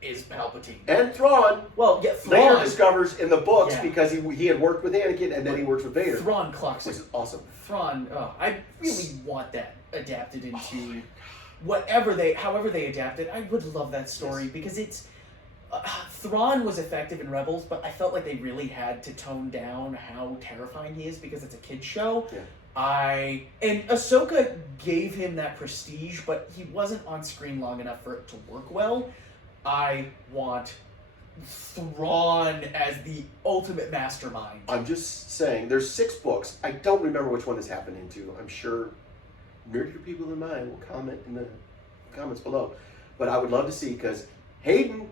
is Palpatine. And Thrawn. Well, yeah, Later Thrawn discovers in the books Yeah. because he had worked with Anakin and then he works with Vader. Thrawn clocks Which it. is awesome. Thrawn, I really want that adapted into Oh however they adapt it. I would love that story because it's Thrawn was effective in Rebels, but I felt like they really had to tone down how terrifying he is because it's a kids show. Yeah. And Ahsoka gave him that prestige, but he wasn't on screen long enough for it to work well. I want Thrawn as the ultimate mastermind. I'm just saying, there's 6 books. I don't remember which one this happened into. I'm sure nerdier people than mine will comment in the comments below. But I would love to see, because Hayden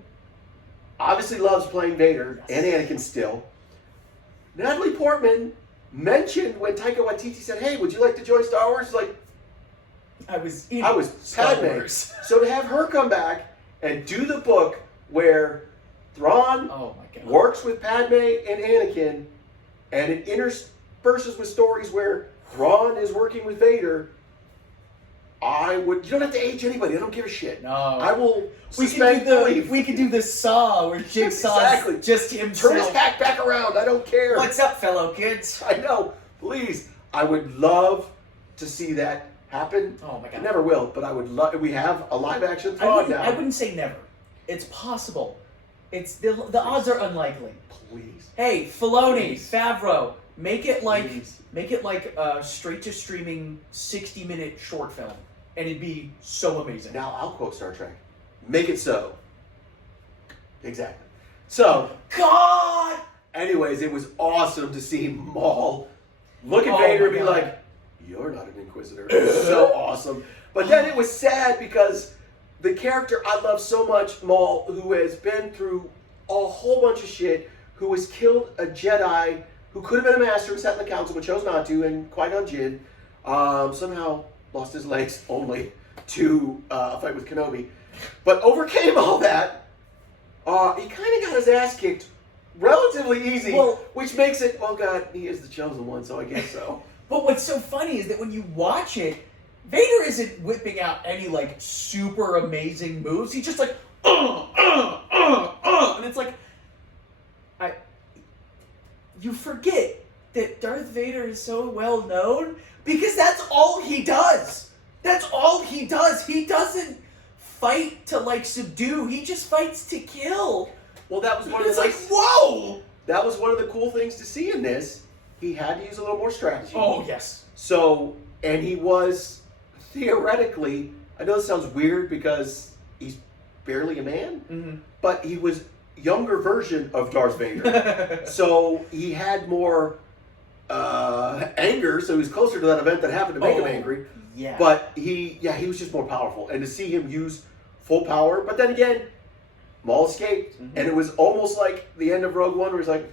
obviously loves playing Vader and Anakin still. Natalie Portman mentioned when Taika Waititi said, hey, would you like to join Star Wars? Like, I was Star Padme. Wars. So to have her come back and do the book where Thrawn Oh my god. works with Padme and Anakin, and it intersperses with stories where Thrawn is working with Vader. You don't have to age anybody. I don't give a shit. No. I will We suspend belief. could do the Saw where Jigsaw's Exactly. just himself. Turn his hat back around. I don't care. What's up, fellow kids? I know. Please. I would love to see that happen. Oh my I god. never will, but I would love. We have a live action I Thrawn now. wouldn't say never. It's possible. It's the odds are unlikely. Please. Hey, Filoni, Please. Favreau, make it like Please. a straight to streaming 60-minute short film, and it'd be so amazing. Now I'll quote Star Trek. Make it so. Exactly. So, God. anyways, it was awesome to see Maul look at Oh Vader and my be God. like, "You're not an Inquisitor." It was so awesome. But then it was sad because the character I love so much, Maul, who has been through a whole bunch of shit, who has killed a Jedi who could have been a master and sat in the council but chose not to, and Qui-Gon Jinn, somehow lost his legs only to fight with Kenobi, but overcame all that. He kind of got his ass kicked relatively easy, Well- which makes it, well, God, he is the chosen one, so I guess so. But what's so funny is that when you watch it, Vader isn't whipping out any like super amazing moves. He's just like, and it's like, you forget that Darth Vader is so well known because that's all he does. That's all he does. He doesn't fight to like subdue. He just fights to kill. Well, that was one of It's the like, whoa! that was one of the cool things to see in this. He had to use a little more strategy. Oh yes. So, and he was theoretically, I know this sounds weird because he's barely a man, Mm-hmm. but he was younger version of Darth Vader. So he had more anger, so he was closer to that event that happened to make him angry. Yeah. But he was just more powerful. And to see him use full power, but then again, Maul escaped. Mhm. And it was almost like the end of Rogue One where he's like,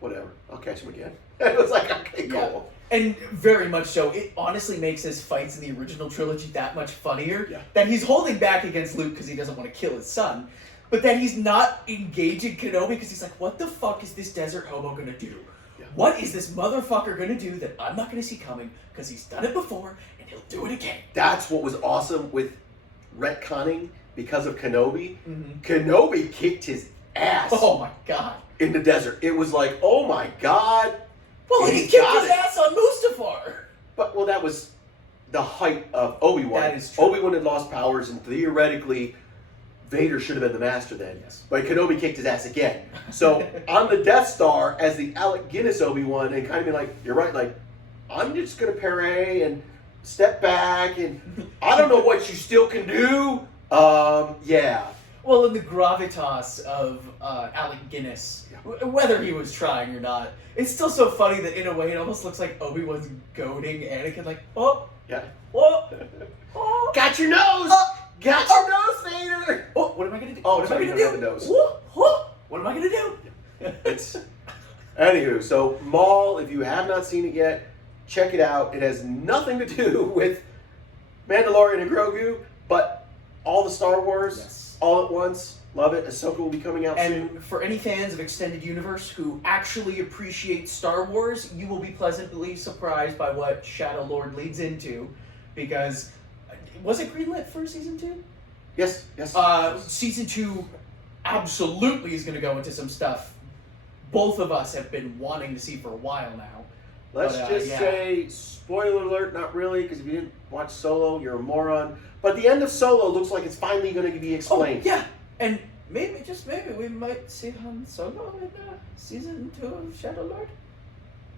whatever, I'll catch him again. And it was like, okay, cool. And very much so. It honestly makes his fights in the original trilogy that much funnier. Yeah. That he's holding back against Luke because he doesn't want to kill his son. But then he's not engaging Kenobi because he's like, what the fuck is this desert hobo going to do? Yeah. What is this motherfucker going to do that I'm not going to see coming because he's done it before and he'll do it again? That's what was awesome with retconning because of Kenobi. Mm-hmm. Kenobi kicked his ass Oh my god. in the desert. It was like, oh my God. Well, He he kicked got his it. ass on Mustafar. But, well, that was the height of Obi-Wan. That is true. Obi-Wan had lost powers, and theoretically, Vader should have been the master then. Yes. But Kenobi kicked his ass again. So, on the Death Star, as the Alec Guinness Obi-Wan, and kind of be like, you're right, like, I'm just going to parry and step back, and I don't know what you still can do. Yeah. Well, in the gravitas of Alec Guinness, whether he was trying or not, it's still so funny that in a way it almost looks like Obi-Wan's goading Anakin, like, oh, Yeah. oh, oh, Got your nose! Got your nose, Vader! oh, what am I gonna do? Oh, what am I sorry, gonna you do? don't have a nose. Oh, oh, what am I gonna do? It's anywho, so Maul, if you have not seen it yet, check it out. It has nothing to do with Mandalorian and Grogu, but all the Star Wars. Yes. all at once. Love it. Ahsoka will be coming out soon. And for any fans of Extended Universe who actually appreciate Star Wars, you will be pleasantly surprised by what Shadow Lord leads into, because was it greenlit for season 2? Yes. Season 2 absolutely is going to go into some stuff both of us have been wanting to see for a while now. Let's say, spoiler alert, not really, because if you didn't watch Solo, you're a moron. But the end of Solo looks like it's finally going to be explained. Oh, yeah. And maybe, just maybe, we might see Han Solo in season 2 of Shadow Lord.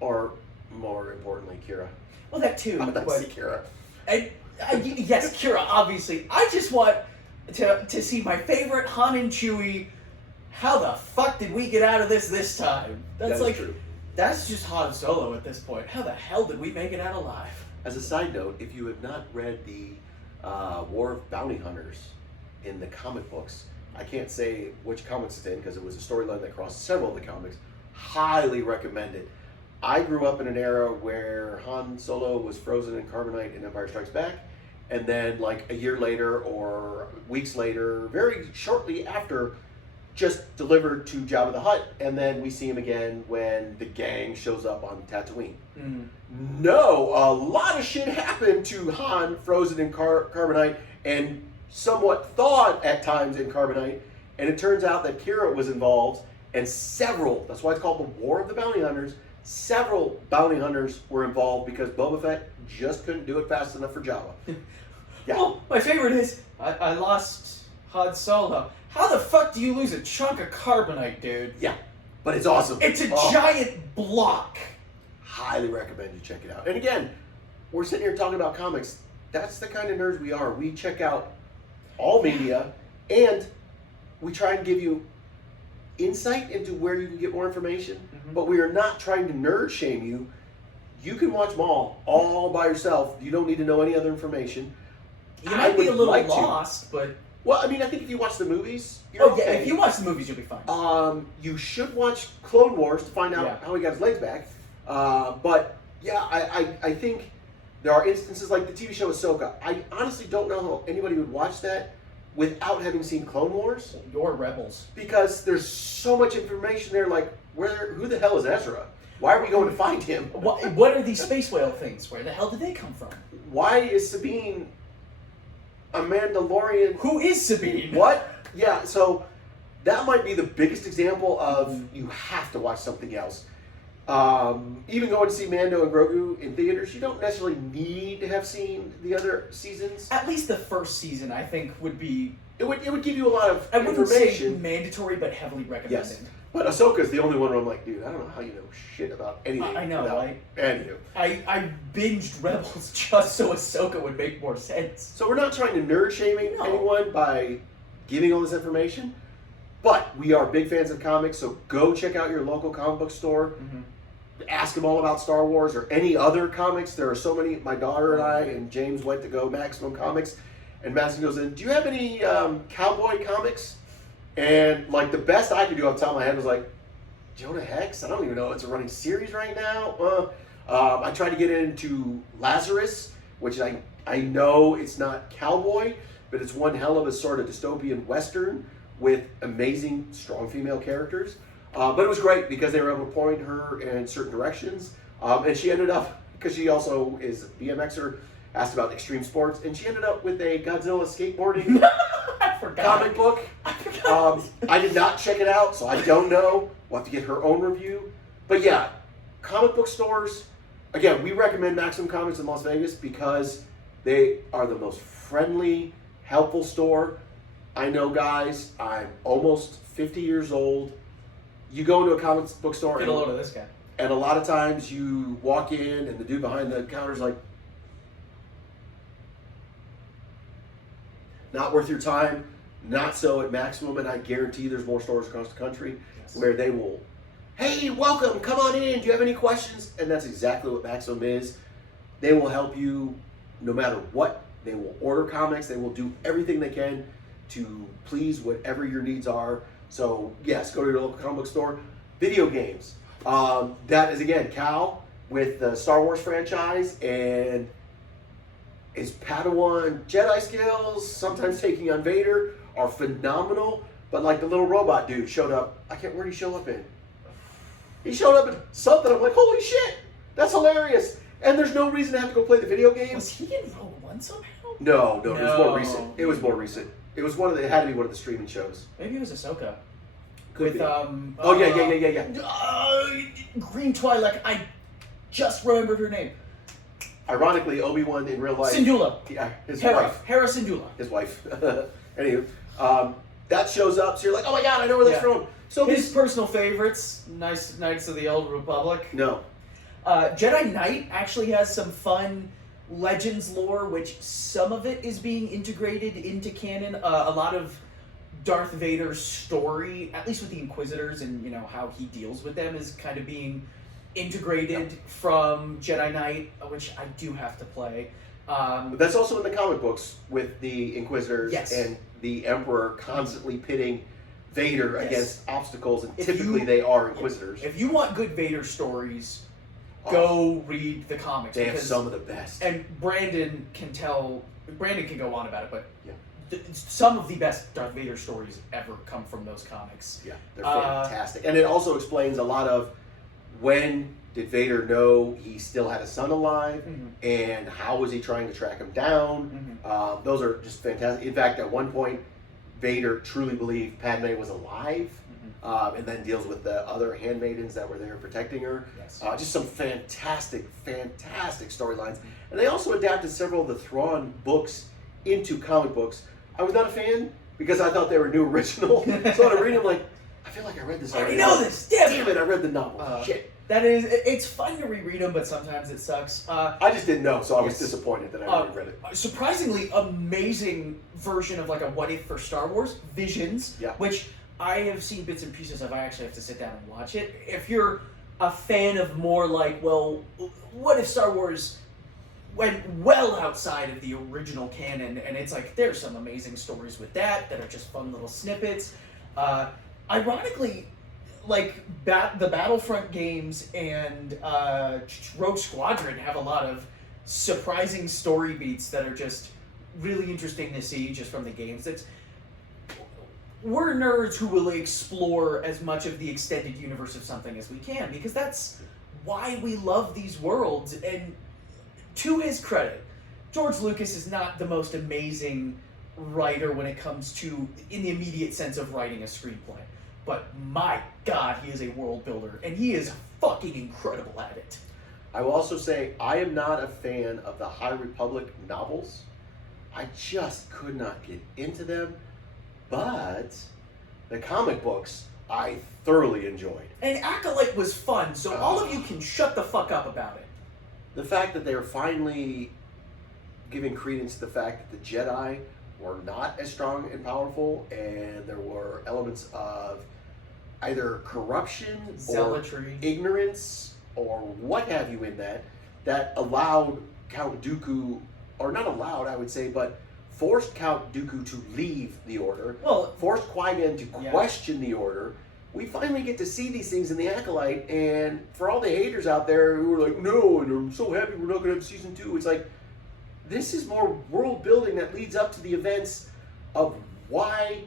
Or, more importantly, Kira. Well, that too. I'd like to see Kira. Yes, Kira, obviously. I just want to see my favorite Han and Chewie. How the fuck did we get out of this time? That's like true. That's just Han Solo at this point. How the hell did we make it out alive? As a side note, if you have not read the War of Bounty Hunters in the comic books, I can't say which comics it's in because it was a storyline that crossed several of the comics. Highly recommend it. I grew up in an era where Han Solo was frozen in carbonite in Empire Strikes Back, and then like a year later or weeks later, very shortly after, just delivered to Jabba the Hutt, and then we see him again when the gang shows up on Tatooine. No, a lot of shit happened to Han frozen in carbonite and somewhat thawed at times in carbonite, and it turns out that Kira was involved, and that's why it's called the War of the Bounty Hunters. Several bounty hunters were involved because Boba Fett just couldn't do it fast enough for Jabba. Yeah. Well, my favorite is, I lost Han Solo. How the fuck do you lose a chunk of carbonite, dude? Yeah, but it's awesome. It's a giant block. Highly recommend you check it out. And again, we're sitting here talking about comics. That's the kind of nerds we are. We check out all media, and we try and give you insight into where you can get more information, but we are not trying to nerd shame you. You can watch Maul all by yourself. You don't need to know any other information. You might be a little lost, but... Well, I mean, I think if you watch the movies, you're okay. Yeah, if you watch the movies, you'll be fine. You should watch Clone Wars to find out how he got his legs back. But, yeah, I think there are instances like the TV show Ahsoka. I honestly don't know how anybody would watch that without having seen Clone Wars. Or Rebels. Because there's so much information there, like, who the hell is Ezra? Why are we going to find him? What are these space whale things? Where the hell did they come from? Why is Sabine a Mandalorian? Who is Sabine? What? Yeah, so that might be the biggest example of you have to watch something else. Even going to see Mando and Grogu in theaters, you don't necessarily need to have seen the other seasons. At least the first season, I think, would be... It would give you a lot of I information. wouldn't say mandatory, but heavily recommended. Yes. But Ahsoka's the only one where I'm like, dude, I don't know how you know shit about anything. I know, right? Anywho. I binged Rebels just so Ahsoka would make more sense. So we're not trying to nerd shaming anyone by giving all this information, but we are big fans of comics, so go check out your local comic book store. Ask them all about Star Wars or any other comics. There are so many. My daughter and I and James went to go Maximum Comics, and Maximum goes in, do you have any cowboy comics? And like the best I could do off the top of my head was like, Jonah Hex? I don't even know. It's a running series right now. I tried to get into Lazarus, which I know it's not cowboy, but it's one hell of a sort of dystopian Western with amazing, strong female characters. But it was great because they were able to point her in certain directions. And she ended up, because she also is a BMXer, asked about extreme sports, and she ended up with a Godzilla skateboarding comic book. I did not check it out, so I don't know. We'll have to get her own review. But yeah, comic book stores, again, we recommend Maximum Comics in Las Vegas because they are the most friendly, helpful store. I know, guys, I'm almost 50 years old. You go into a comic book store, Get a load of this guy. And a lot of times you walk in and the dude behind the counter is like, not worth your time. Not so at Maximum, and I guarantee there's more stores across the country where they will, hey, welcome, come on in, do you have any questions? And that's exactly what Maximum is. They will help you no matter what. They will order comics. They will do everything they can to please whatever your needs are. So yes, go to your local comic book store. Video games. That is, again, Cal with the Star Wars franchise and his Padawan Jedi skills, sometimes taking on Vader, are phenomenal. But like the little robot dude showed up. Where did he show up in? He showed up in something. I'm like, holy shit, that's hilarious. And there's no reason to have to go play the video game. Was he in Rogue One somehow? No, it was more recent. It was more recent. It was it had to be one of the streaming shows. Maybe it was Ahsoka. Could With be. Yeah. Green Twi'lek. I just remembered her name. Ironically, Obi-Wan in real life. Syndulla. Yeah, his Hera. wife. Hera Syndulla. His wife. Anywho, that shows up, so you're like, oh my god, I know where that's from. So his personal favorites, nice Knights of the Old Republic. No. Jedi Knight actually has some fun Legends lore, which some of it is being integrated into canon. A lot of Darth Vader's story, at least with the Inquisitors and how he deals with them, is kind of being integrated from Jedi Knight, which I do have to play. But that's also in the comic books with the Inquisitors and the Emperor constantly pitting Vader against obstacles, and typically they are Inquisitors. If you want good Vader stories, go read the comics. They have some of the best. And Brandon can go on about it, but some of the best Darth Vader stories ever come from those comics. Yeah, they're fantastic. And it also explains a lot of when did Vader know he still had a son alive, and how was he trying to track him down. Those are just fantastic. In fact, at one point, Vader truly believed Padme was alive, and then deals with the other handmaidens that were there protecting her. Yes. Just some fantastic storylines. And they also adapted several of the Thrawn books into comic books. I was not a fan because I thought they were new original. So I read them like, I feel like I read this already. I know this. Damn it! I read the novel. Shit. It's fun to reread them, but sometimes it sucks. I just didn't know, so I was disappointed that I already read it. Surprisingly amazing version of like a what if for Star Wars, Visions, which I have seen bits and pieces of. I actually have to sit down and watch it. If you're a fan of more like, well, what if Star Wars went well outside of the original canon, and it's like there's some amazing stories with that are just fun little snippets. Ironically, like the Battlefront games and Rogue Squadron have a lot of surprising story beats that are just really interesting to see just from the games. We're nerds who will explore as much of the extended universe of something as we can, because that's why we love these worlds. And to his credit, George Lucas is not the most amazing writer when it comes to, in the immediate sense of writing a screenplay. But my God, he is a world builder, and he is fucking incredible at it. I will also say, I am not a fan of the High Republic novels. I just could not get into them. But the comic books, I thoroughly enjoyed. And Acolyte was fun, so all of you can shut the fuck up about it. The fact that they were finally giving credence to the fact that the Jedi were not as strong and powerful, and there were elements of either corruption, zealotry, or ignorance, or what have you in that allowed Count Dooku, or not allowed, I would say, but forced Count Dooku to leave the Order, forced Qui-Gon to question the Order. We finally get to see these things in the Acolyte, and for all the haters out there who are like, no, and I'm so happy we're not going to have season 2, it's like, this is more world building that leads up to the events of why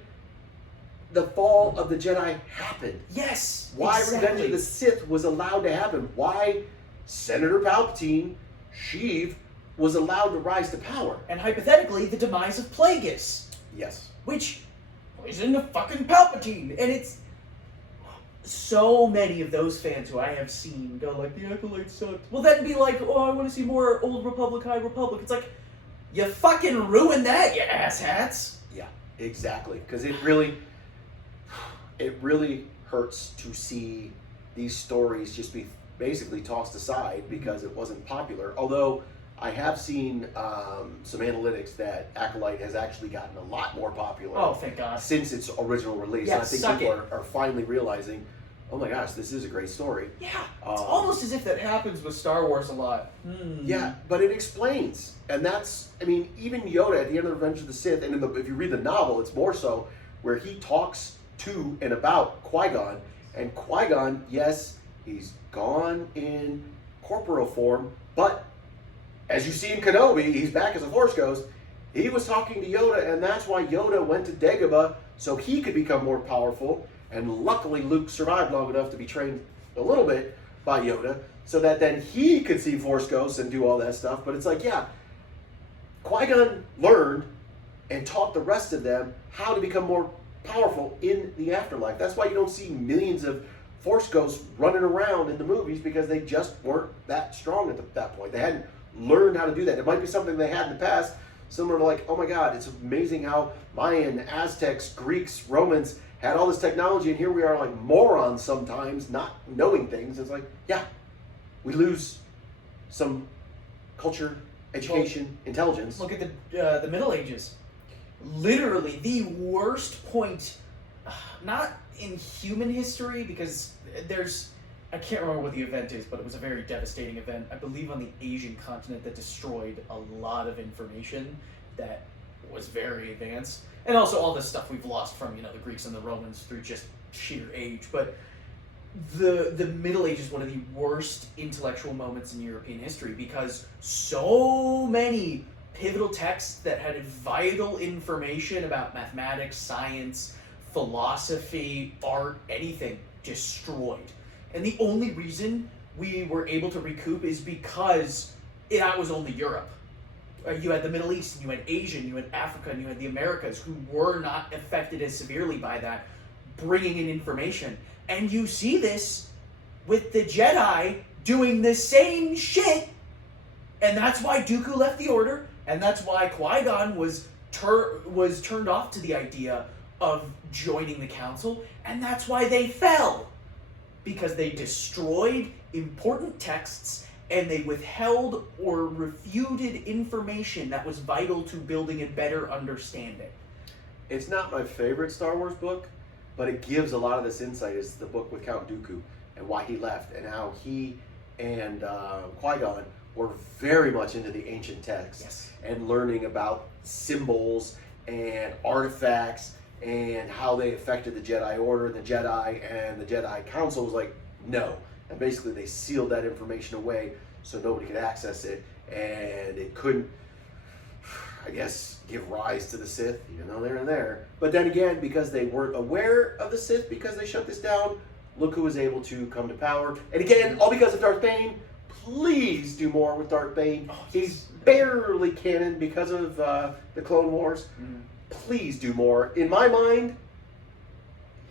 the fall of the Jedi happened. Yes, why Revenge of the Sith was allowed to happen. Why Senator Palpatine, Sheev, was allowed to rise to power. And hypothetically, the demise of Plagueis. Yes. Which is in the fucking Palpatine. And it's so many of those fans who I have seen go like, the Acolyte sucked. Will then be like, oh, I want to see more Old Republic, High Republic. It's like, you fucking ruined that, you asshats. Yeah, exactly. Because it really hurts to see these stories just be basically tossed aside because it wasn't popular. Although I have seen some analytics that Acolyte has actually gotten a lot more popular. Oh, thank God. Since its original release. Yeah, and I think people are finally realizing, oh my gosh, this is a great story. Yeah, it's almost as if that happens with Star Wars a lot. Yeah, but it explains. And that's, I mean, even Yoda at the end of Revenge of the Sith, and if you read the novel, it's more so, where he talks to and about Qui-Gon. And Qui-Gon, yes, he's gone in corporeal form, but as you see in Kenobi, he's back as a Force Ghost. He was talking to Yoda, and that's why Yoda went to Dagobah so he could become more powerful. And luckily, Luke survived long enough to be trained a little bit by Yoda, so that then he could see Force ghosts and do all that stuff. But it's like, yeah, Qui-Gon learned and taught the rest of them how to become more powerful in the afterlife. That's why you don't see millions of Force ghosts running around in the movies, because they just weren't that strong at that point. They hadn't learned how to do that. It might be something they had in the past, similar to like, oh my God, it's amazing how Mayan, Aztecs, Greeks, Romans had all this technology, and here we are like morons sometimes, not knowing things. It's like, yeah, we lose some culture, education, intelligence. Look at the Middle Ages. Literally the worst point, not in human history, because I can't remember what the event is, but it was a very devastating event, I believe on the Asian continent, that destroyed a lot of information that was very advanced. And also all this stuff we've lost from, the Greeks and the Romans through just sheer age. But the Middle Ages is one of the worst intellectual moments in European history, because so many pivotal texts that had vital information about mathematics, science, philosophy, art, anything, destroyed. And the only reason we were able to recoup is because that was only Europe. You had the Middle East, and you had Asia, and you had Africa, and you had the Americas, who were not affected as severely by that, bringing in information. And you see this with the Jedi doing the same shit, and that's why Dooku left the Order, and that's why Qui-Gon was turned off to the idea of joining the Council, and that's why they fell. Because they destroyed important texts, and they withheld or refuted information that was vital to building a better understanding. It's not my favorite Star Wars book, but it gives a lot of this insight. It's the book with Count Dooku and why he left, and how he and Qui-Gon were very much into the ancient texts. Yes. And learning about symbols and artifacts and how they affected the Jedi Order, the Jedi, and the Jedi Council was like, no. And basically they sealed that information away so nobody could access it, and it couldn't, I guess, give rise to the Sith, even though they're in there. But then again, because they weren't aware of the Sith, because they shut this down, look who was able to come to power. And again, all because of Darth Bane. Please do more with Darth Bane. He's barely canon because of the Clone Wars. Mm-hmm. Please do more. In my mind,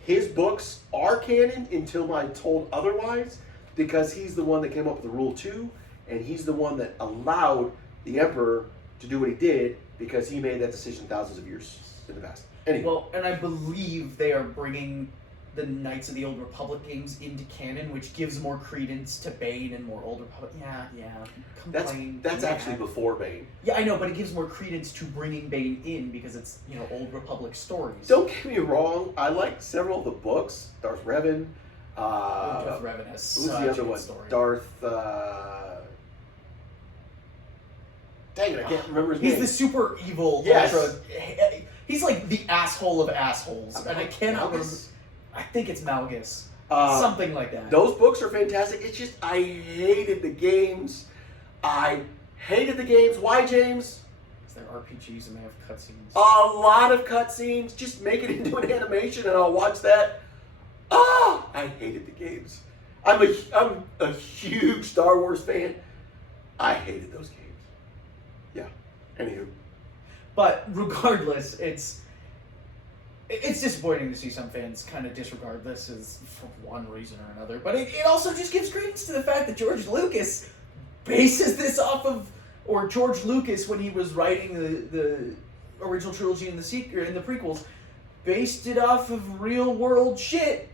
his books are canon until I'm told otherwise, because he's the one that came up with the Rule 2, and he's the one that allowed the Emperor to do what he did, because he made that decision thousands of years in the past. Anyway. Well, and I believe they are bringing the Knights of the Old Republic games into canon, which gives more credence to Bane and more Old Republic. Yeah. That's actually before Bane. Yeah, I know, but it gives more credence to bringing Bane in because it's, Old Republic stories. Don't get me wrong, I like several of the books. Darth Revan. Darth Revan has who's such the other a one? story. Darth. Dang it, I can't remember his name. He's the super evil. Yes. He's like the asshole of assholes, and I cannot remember. I think it's Malgus. Something like that. Those books are fantastic. It's just, I hated the games. Why, James? Is there RPGs and they have cutscenes? A lot of cutscenes. Just make it into an animation and I'll watch that. I hated the games. I'm a huge Star Wars fan. I hated those games. Yeah. Anywho. But regardless, it's disappointing to see some fans kind of disregard this as for one reason or another. But it also just gives credence to the fact that George Lucas bases this off of, or George Lucas, when he was writing the original trilogy and the prequels, based it off of real world shit.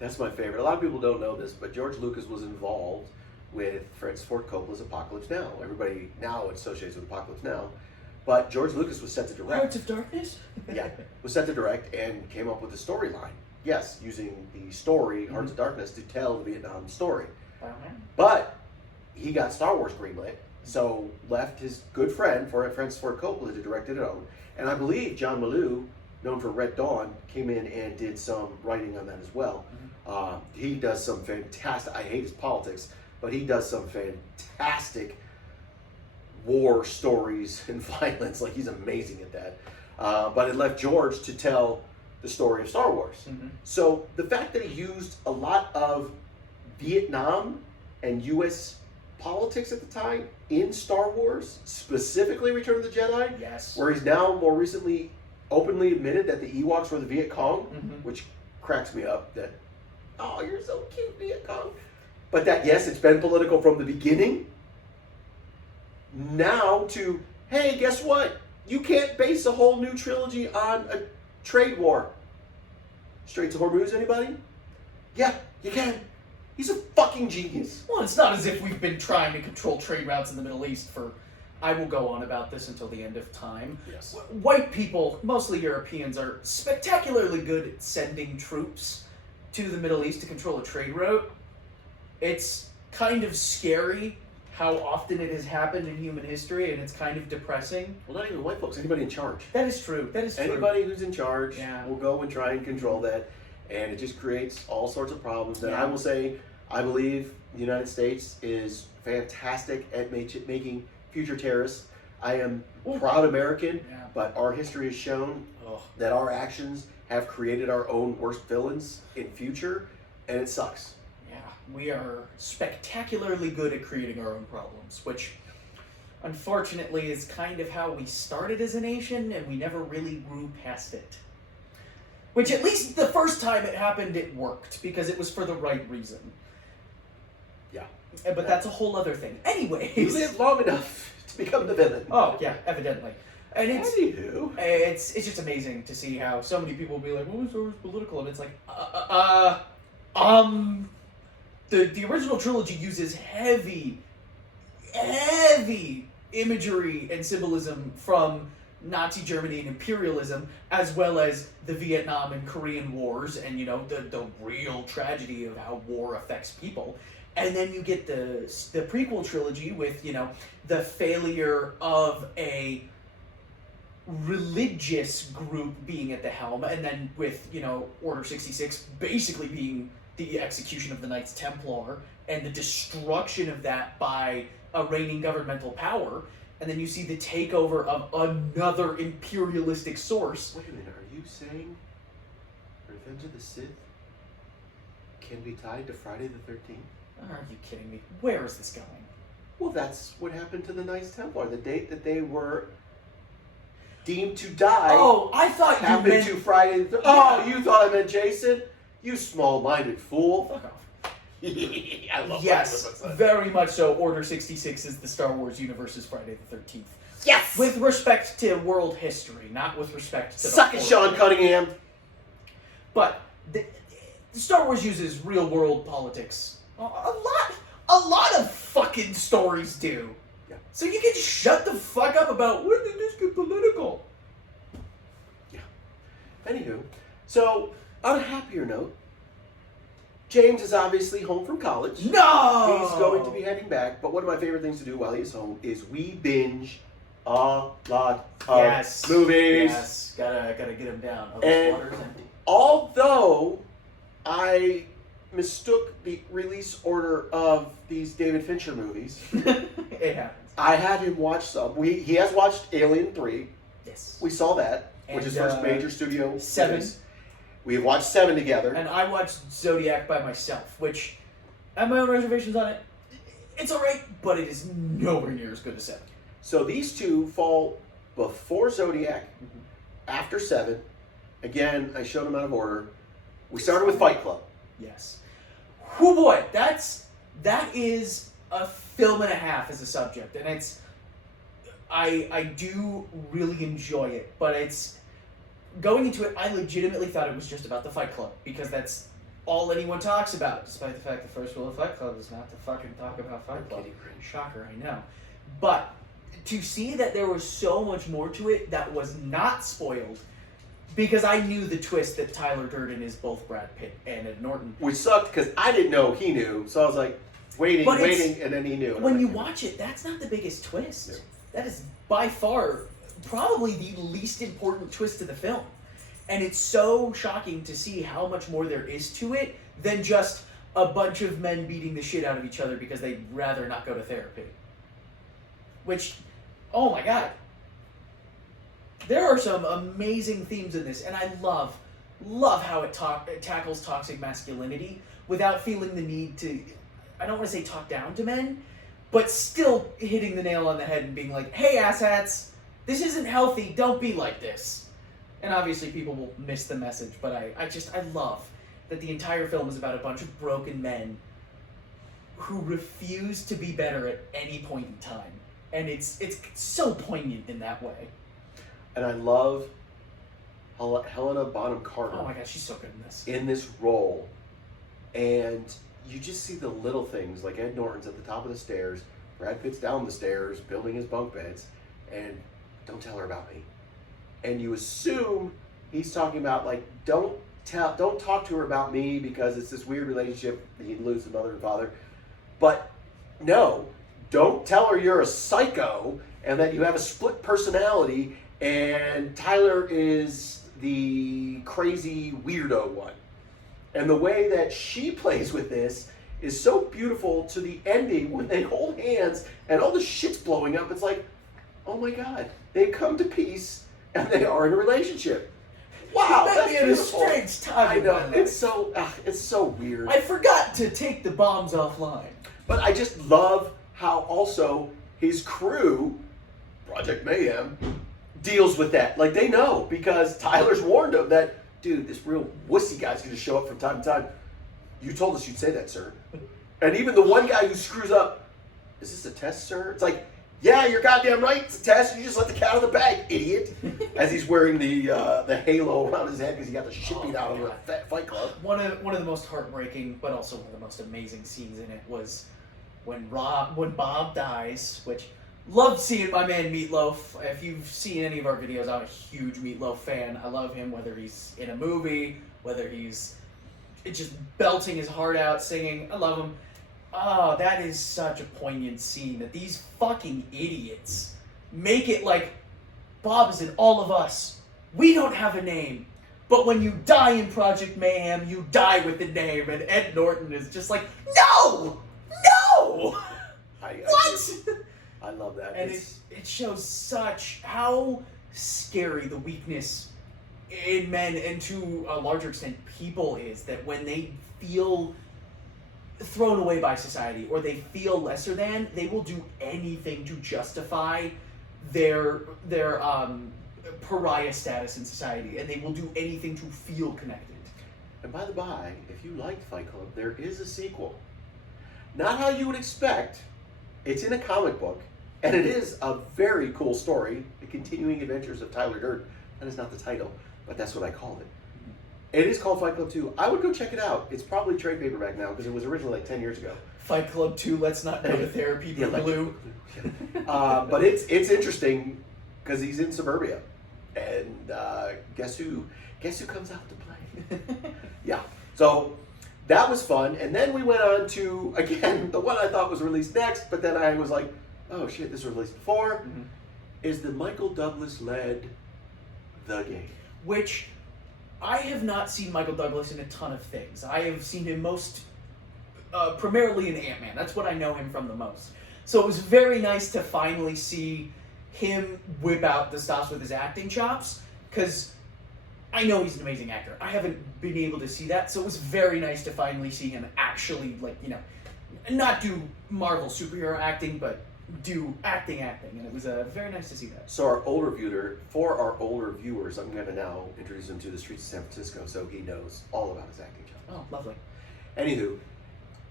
That's my favorite. A lot of people don't know this, but George Lucas was involved with Francis Ford Coppola's Apocalypse Now. Everybody now associates with Apocalypse Now. But George Lucas was set to direct. Hearts of Darkness? Yeah, was set to direct and came up with the storyline. Yes, using the story, Hearts of Darkness, to tell the Vietnam story. But he got Star Wars greenlit, so left his good friend, Francis Ford Coppola, to direct it alone. And I believe John Malou, known for Red Dawn, came in and did some writing on that as well. He does some fantastic, I hate his politics, but he does some fantastic war stories and violence. Like, he's amazing at that. But it left George to tell the story of Star Wars. Mm-hmm. So the fact that he used a lot of Vietnam and U.S. politics at the time in Star Wars, specifically Return of the Jedi, Yes. where he's now more recently openly admitted that the Ewoks were the Viet Cong, Mm-hmm. which cracks me up that, oh, you're so cute, Viet Cong. But that, yes, it's been political from the beginning. Now to, hey, guess what? You can't base a whole new trilogy on a trade war. Straits of Hormuz, anybody? Yeah, you can. He's a fucking genius. Well, it's not as if we've been trying to control trade routes in the Middle East for... I will go on about this until the end of time. Yes. White people, mostly Europeans, are spectacularly good at sending troops to the Middle East to control a trade route. It's kind of scary how often it has happened in human history, and it's kind of depressing. Well, not even white folks. Anybody in charge. That is true. That is true. Anybody who's in charge Yeah. will go and try and control that, and it just creates all sorts of problems. And Yeah. I will say, I believe the United States is fantastic at making future terrorists. I am proud American, Yeah. but our history has shown Oh. that our actions have created our own worst villains in future, and it sucks. Yeah, we are spectacularly good at creating our own problems, which unfortunately is kind of how we started as a nation, and we never really grew past it. Which, at least the first time it happened, it worked, because it was for the right reason. Yeah. But that's a whole other thing. Anyways. You live long enough to become the villain. Oh, yeah, evidently. And Anywho. it's just amazing to see how so many people will be like, well, Star Wars political, and it's like, the original trilogy uses heavy imagery and symbolism from Nazi Germany and imperialism, as well as the Vietnam and Korean wars, and the real tragedy of how war affects people. And then you get the prequel trilogy with the failure of a religious group being at the helm, and then with Order 66 basically being the execution of the Knights Templar and the destruction of that by a reigning governmental power. And then you see the takeover of another imperialistic source. Wait a minute, are you saying Revenge of the Sith can be tied to Friday the 13th? Are you kidding me? Where is this going? Well, that's what happened to the Knights Templar. The date that they were deemed to die Oh, I thought you happened meant... to Friday the 13th. Yeah. Oh, you thought I meant Jason? You small-minded fool. Fuck off. I love Yes, that. very much so. Order 66 is the Star Wars universe's Friday the 13th. Yes! With respect to world history, not with respect to Suck it, Sean Cunningham. But the Star Wars uses real-world politics. A lot of fucking stories do. Yeah. So you can just shut the fuck up about when did this get political? Yeah. Anywho, so on a happier note, James is obviously home from college. No! He's going to be heading back, but one of my favorite things to do while he's home is we binge a lot of movies. Yes, gotta get him down. Oh, And- this water's empty. Although I mistook the release order of these David Fincher movies, It happens. I had him watch some. He has watched Alien 3. Yes. We saw that, which is And, first major studio. 7. release. We have watched 7 together. And I watched Zodiac by myself, which I have my own reservations on it. It's alright, but it is nowhere near as good as 7. So these two fall before Zodiac, after 7. Again, I showed them out of order. We started with Fight Club. Yes. Whoo boy, that is a film and a half as a subject, and it's I do really enjoy it, but it's going into it. I legitimately thought it was just about the Fight Club because that's all anyone talks about, despite the fact the first rule of Fight Club is not to fucking talk about Fight Club. Shocker, I know, but to see that there was so much more to it that was not spoiled. Because I knew the twist that Tyler Durden is both Brad Pitt and Ed Norton. Which sucked because I didn't know he knew. So I was like, waiting, and then he knew. When you watch it, that's not the biggest twist. Yeah. That is by far probably the least important twist of the film. And it's so shocking to see how much more there is to it than just a bunch of men beating the shit out of each other because they'd rather not go to therapy. Which oh my god. There are some amazing themes in this, and I love how it tackles toxic masculinity without feeling the need to, I don't want to say talk down to men, but still hitting the nail on the head and being like, hey asshats, this isn't healthy, don't be like this. And obviously people will miss the message, but I love that the entire film is about a bunch of broken men who refuse to be better at any point in time. And it's so poignant in that way. And I love Helena Bonham Carter. Oh my god, she's so good in this. In this role. And you just see the little things, like Ed Norton's at the top of the stairs, Brad Pitt's down the stairs, building his bunk beds, and don't tell her about me. And you assume he's talking about, like, don't talk to her about me because it's this weird relationship that he'd lose his mother and father. But no, don't tell her you're a psycho and that you have a split personality and Tyler is the crazy weirdo one. And the way that she plays with this is so beautiful to the ending when they hold hands and all the shit's blowing up. It's like, oh my God, they've come to peace and they are in a relationship. Wow, that's beautiful. In a strange time. I know, it's so weird. I forgot to take the bombs offline. But I just love how also his crew, Project Mayhem, deals with that. Like, they know because Tyler's warned them that, dude, this real wussy guy's going to show up from time to time. You told us you'd say that, sir. And even the one guy who screws up, is this a test, sir? It's like, yeah, you're goddamn right, it's a test. You just let the cat out of the bag, idiot. As he's wearing the halo around his head because he got the shit beat out of him at Fight Club. One of the most heartbreaking, but also one of the most amazing scenes in it was when Bob dies, which loved seeing my man Meatloaf. If you've seen any of our videos, I'm a huge Meatloaf fan. I love him, whether he's in a movie, whether he's just belting his heart out, singing. I love him. Oh, that is such a poignant scene that these fucking idiots make it like Bob is in all of us. We don't have a name. But when you die in Project Mayhem, you die with the name. And Ed Norton is just like, no! No! What? I love that. And it shows such how scary the weakness in men and to a larger extent people is, that when they feel thrown away by society or they feel lesser than, they will do anything to justify their pariah status in society, and they will do anything to feel connected. And by the by, if you liked Fight Club, there is a sequel. Not how you would expect. It's in a comic book, and it is a very cool story, The Continuing Adventures of Tyler Durden. That is not the title, but that's what I called it. It is called Fight Club 2. I would go check it out. It's probably trade paperback now because it was originally like 10 years ago. Fight Club 2, let's not go to therapy, blue. But it's interesting because he's in suburbia. And guess who comes out to play? Yeah. So that was fun. And then we went on to, again, the one I thought was released next, but then I was like, oh shit, this was released before, is the Michael Douglas-led The Game. Which I have not seen Michael Douglas in a ton of things. I have seen him primarily in Ant-Man. That's what I know him from the most. So it was very nice to finally see him whip out the stops with his acting chops, because I know he's an amazing actor. I haven't been able to see that, so it was very nice to finally see him actually, like, you know, not do Marvel superhero acting, but do acting, and it was very nice to see that. So for our older viewers, I'm going to now introduce him to the streets of San Francisco, so he knows all about his acting chops. Oh, lovely. Anywho,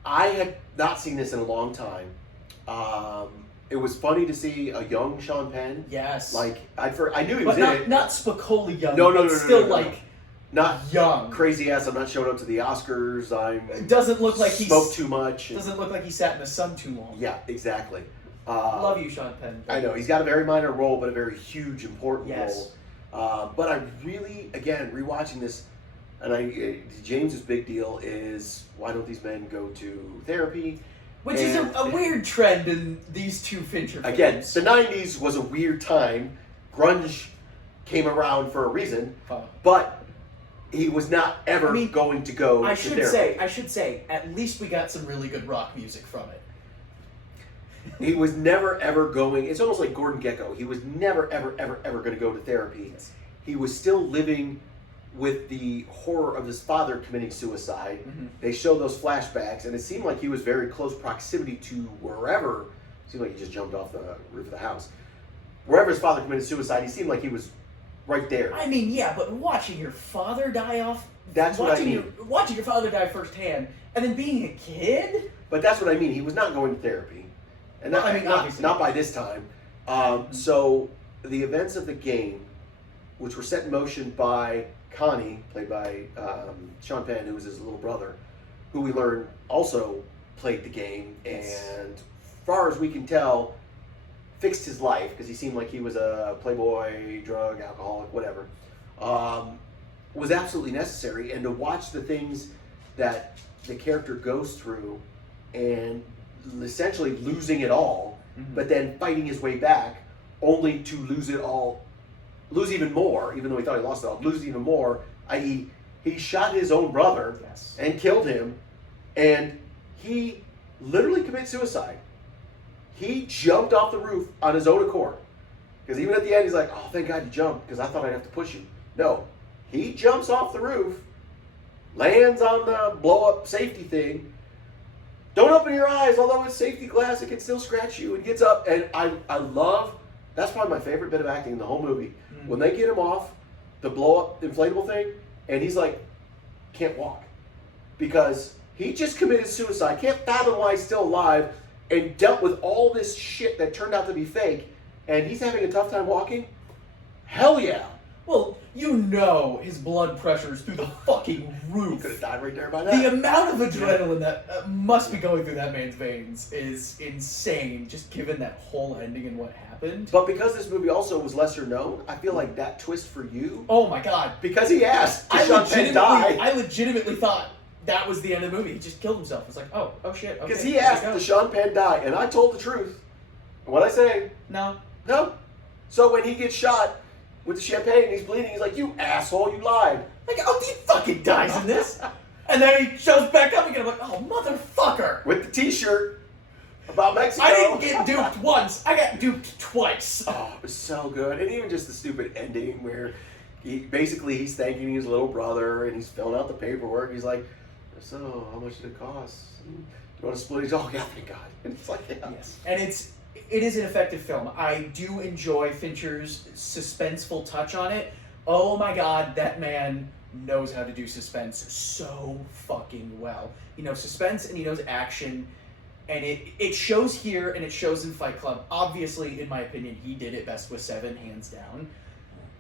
I had not seen this in a long time. It was funny to see a young Sean Penn. Yes. Like, I knew he was in it. Not Spicoli young, no, still no. like not young. Crazy ass, I'm not showing up to the Oscars. It doesn't look like he smoked too much. Doesn't look like he sat in the sun too long. Yeah, exactly. Love you, Sean Penn. I know, he's got a very minor role, but a very huge, important yes. role. But I really, again, rewatching this, and James's big deal is, why don't these men go to therapy? Which is a weird trend in these two Fincher films. Again, the 90s was a weird time. Grunge came around for a reason, but he was not ever going to go to therapy. I should say, at least we got some really good rock music from it. He was never ever going. It's almost like Gordon Gekko. He was never ever ever ever going to go to therapy. Yes. He was still living with the horror of his father committing suicide. Mm-hmm. They showed those flashbacks, and it seemed like he was very close proximity to wherever. It seemed like he just jumped off the roof of the house. Wherever his father committed suicide, he seemed like he was right there. I mean, yeah, but watching your father die off. That's what I mean. Watching your father die firsthand, and then being a kid. But that's what I mean. He was not going to therapy, and Well, I mean, obviously. not by this time. So the events of the game, which were set in motion by Connie, played by Sean Penn, who was his little brother, who we learned also played the game, and far as we can tell, fixed his life because he seemed like he was a playboy, drug, alcoholic, whatever. Was absolutely necessary, and to watch the things that the character goes through and essentially losing it all, but then fighting his way back only to lose it all, lose even more, even though he thought he lost it all, lose even more, i.e. he shot his own brother and killed him, and he literally commits suicide. He jumped off the roof on his own accord. Because even at the end, he's like, oh, thank God you jumped, because I thought I'd have to push you. No. He jumps off the roof, lands on the blow-up safety thing. Don't open your eyes, although it's safety glass, it can still scratch you, and gets up. And I love, that's probably my favorite bit of acting in the whole movie. When they get him off the blow-up inflatable thing, and he's like, can't walk. Because he just committed suicide, can't fathom why he's still alive, and dealt with all this shit that turned out to be fake, and he's having a tough time walking? Hell yeah. Well, you know his blood pressure's through the fucking roof. He could have died right there by now. The amount of adrenaline that must be going through that man's veins is insane, just given that whole ending and what happened. But because this movie also was lesser known, I feel like that twist for you... Oh my god. Because he asked, did Sean Penn die? I legitimately thought that was the end of the movie. He just killed himself. It's like, oh shit. Okay, because he asked, did Sean Penn die? And I told the truth. And what I say? No. So when he gets shot with the champagne and he's bleeding, he's like, you asshole, you lied. Like, oh, he fucking dies in this. And then he shows back up again. I'm like, oh, motherfucker. With the t-shirt about Mexico. I didn't get duped once. I got duped twice. Oh, it was so good. And even just the stupid ending where he's thanking his little brother and he's filling out the paperwork. He's like, so how much did it cost? Do you want to split? He's oh, yeah, thank God. And it's like, yeah. Yes. And it is an effective film. I do enjoy Fincher's suspenseful touch on it. Oh my god, that man knows how to do suspense so fucking well. He knows suspense and he knows action. And it shows here and it shows in Fight Club. Obviously, in my opinion, he did it best with Seven, hands down.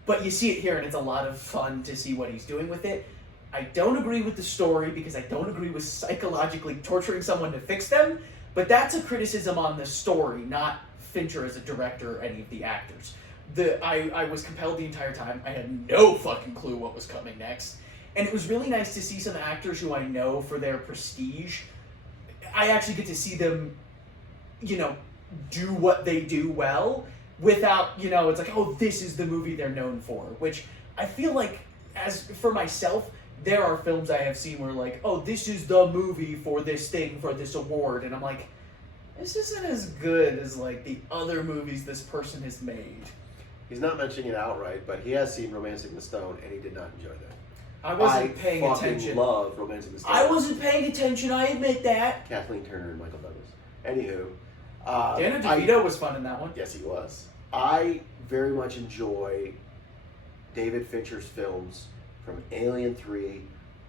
But you see it here and it's a lot of fun to see what he's doing with it. I don't agree with the story because I don't agree with psychologically torturing someone to fix them. But that's a criticism on the story, not Fincher as a director or any of the actors. I was compelled the entire time. I had no fucking clue what was coming next. And it was really nice to see some actors who I know for their prestige. I actually get to see them, do what they do well without, it's like, oh, this is the movie they're known for. Which I feel like, as for myself, there are films I have seen where like, oh, this is the movie for this thing, for this award. And I'm like, this isn't as good as like the other movies this person has made. He's not mentioning it outright, but he has seen Romancing the Stone, and he did not enjoy that. I wasn't paying attention. I love Romancing the Stone. I wasn't paying attention, I admit that. Kathleen Turner and Michael Douglas. Anywho. Danny DeVito was fun in that one. Yes, he was. I very much enjoy David Fincher's films from Alien 3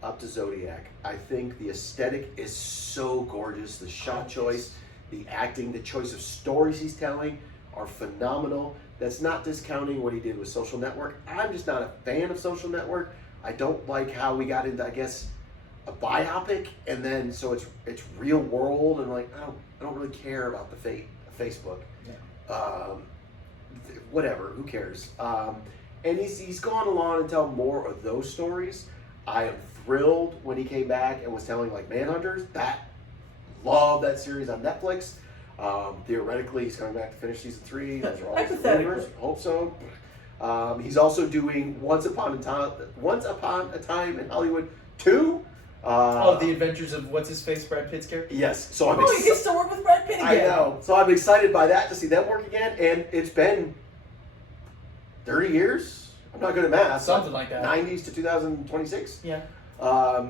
up to Zodiac. I think the aesthetic is so gorgeous. The shot choice, the acting, the choice of stories he's telling are phenomenal. That's not discounting what he did with Social Network. I'm just not a fan of Social Network. I don't like how we got into, I guess, a biopic, and then so it's real world, and like I don't really care about the fate of Facebook. Yeah. Whatever, who cares? And he's gone along and tell more of those stories. I am thrilled when he came back and was telling like Manhunters. Love that series on Netflix. Theoretically, he's coming back to finish season 3. Those are all rumors. Hope so. He's also doing Once Upon a Time in Hollywood 2. The Adventures of what's his face, Brad Pitt's character. Yes, so I'm. He gets to work with Brad Pitt again. I know, so I'm excited by that to see them work again, and it's been 30 years. I'm not good at math. Something like that. 90s to 2026. Yeah.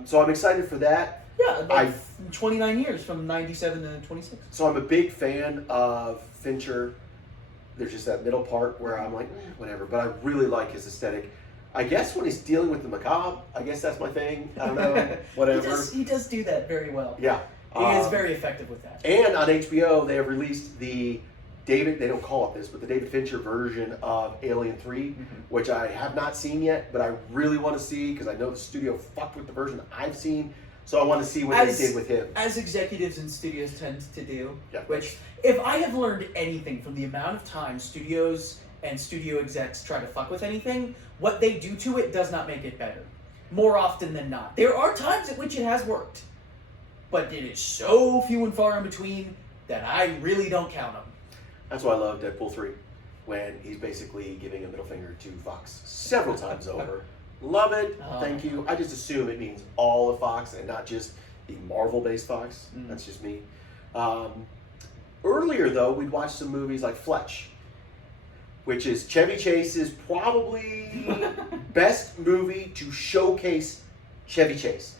So I'm excited for that. Yeah, 29 years from 97 to 26. So I'm a big fan of Fincher. There's just that middle part where I'm like, whatever. But I really like his aesthetic. I guess when he's dealing with the macabre, I guess that's my thing. I don't know. Whatever. He does do that very well. Yeah. He is very effective with that. And on HBO, they have released the they don't call it this, but the David Fincher version of Alien 3, which I have not seen yet, but I really want to see because I know the studio fucked with the version I've seen. So I want to see what they did with him. As executives and studios tend to do. Yeah. Which, if I have learned anything from the amount of time studios and studio execs try to fuck with anything, what they do to it does not make it better. More often than not. There are times at which it has worked. But it is so few and far in between that I really don't count them. That's why I love Deadpool 3, when he's basically giving a middle finger to Fox several times over. Love it. Thank you. I just assume it means all of Fox and not just the Marvel-based Fox. That's just me. Earlier, though, we'd watched some movies like Fletch, which is Chevy Chase's probably best movie to showcase Chevy Chase.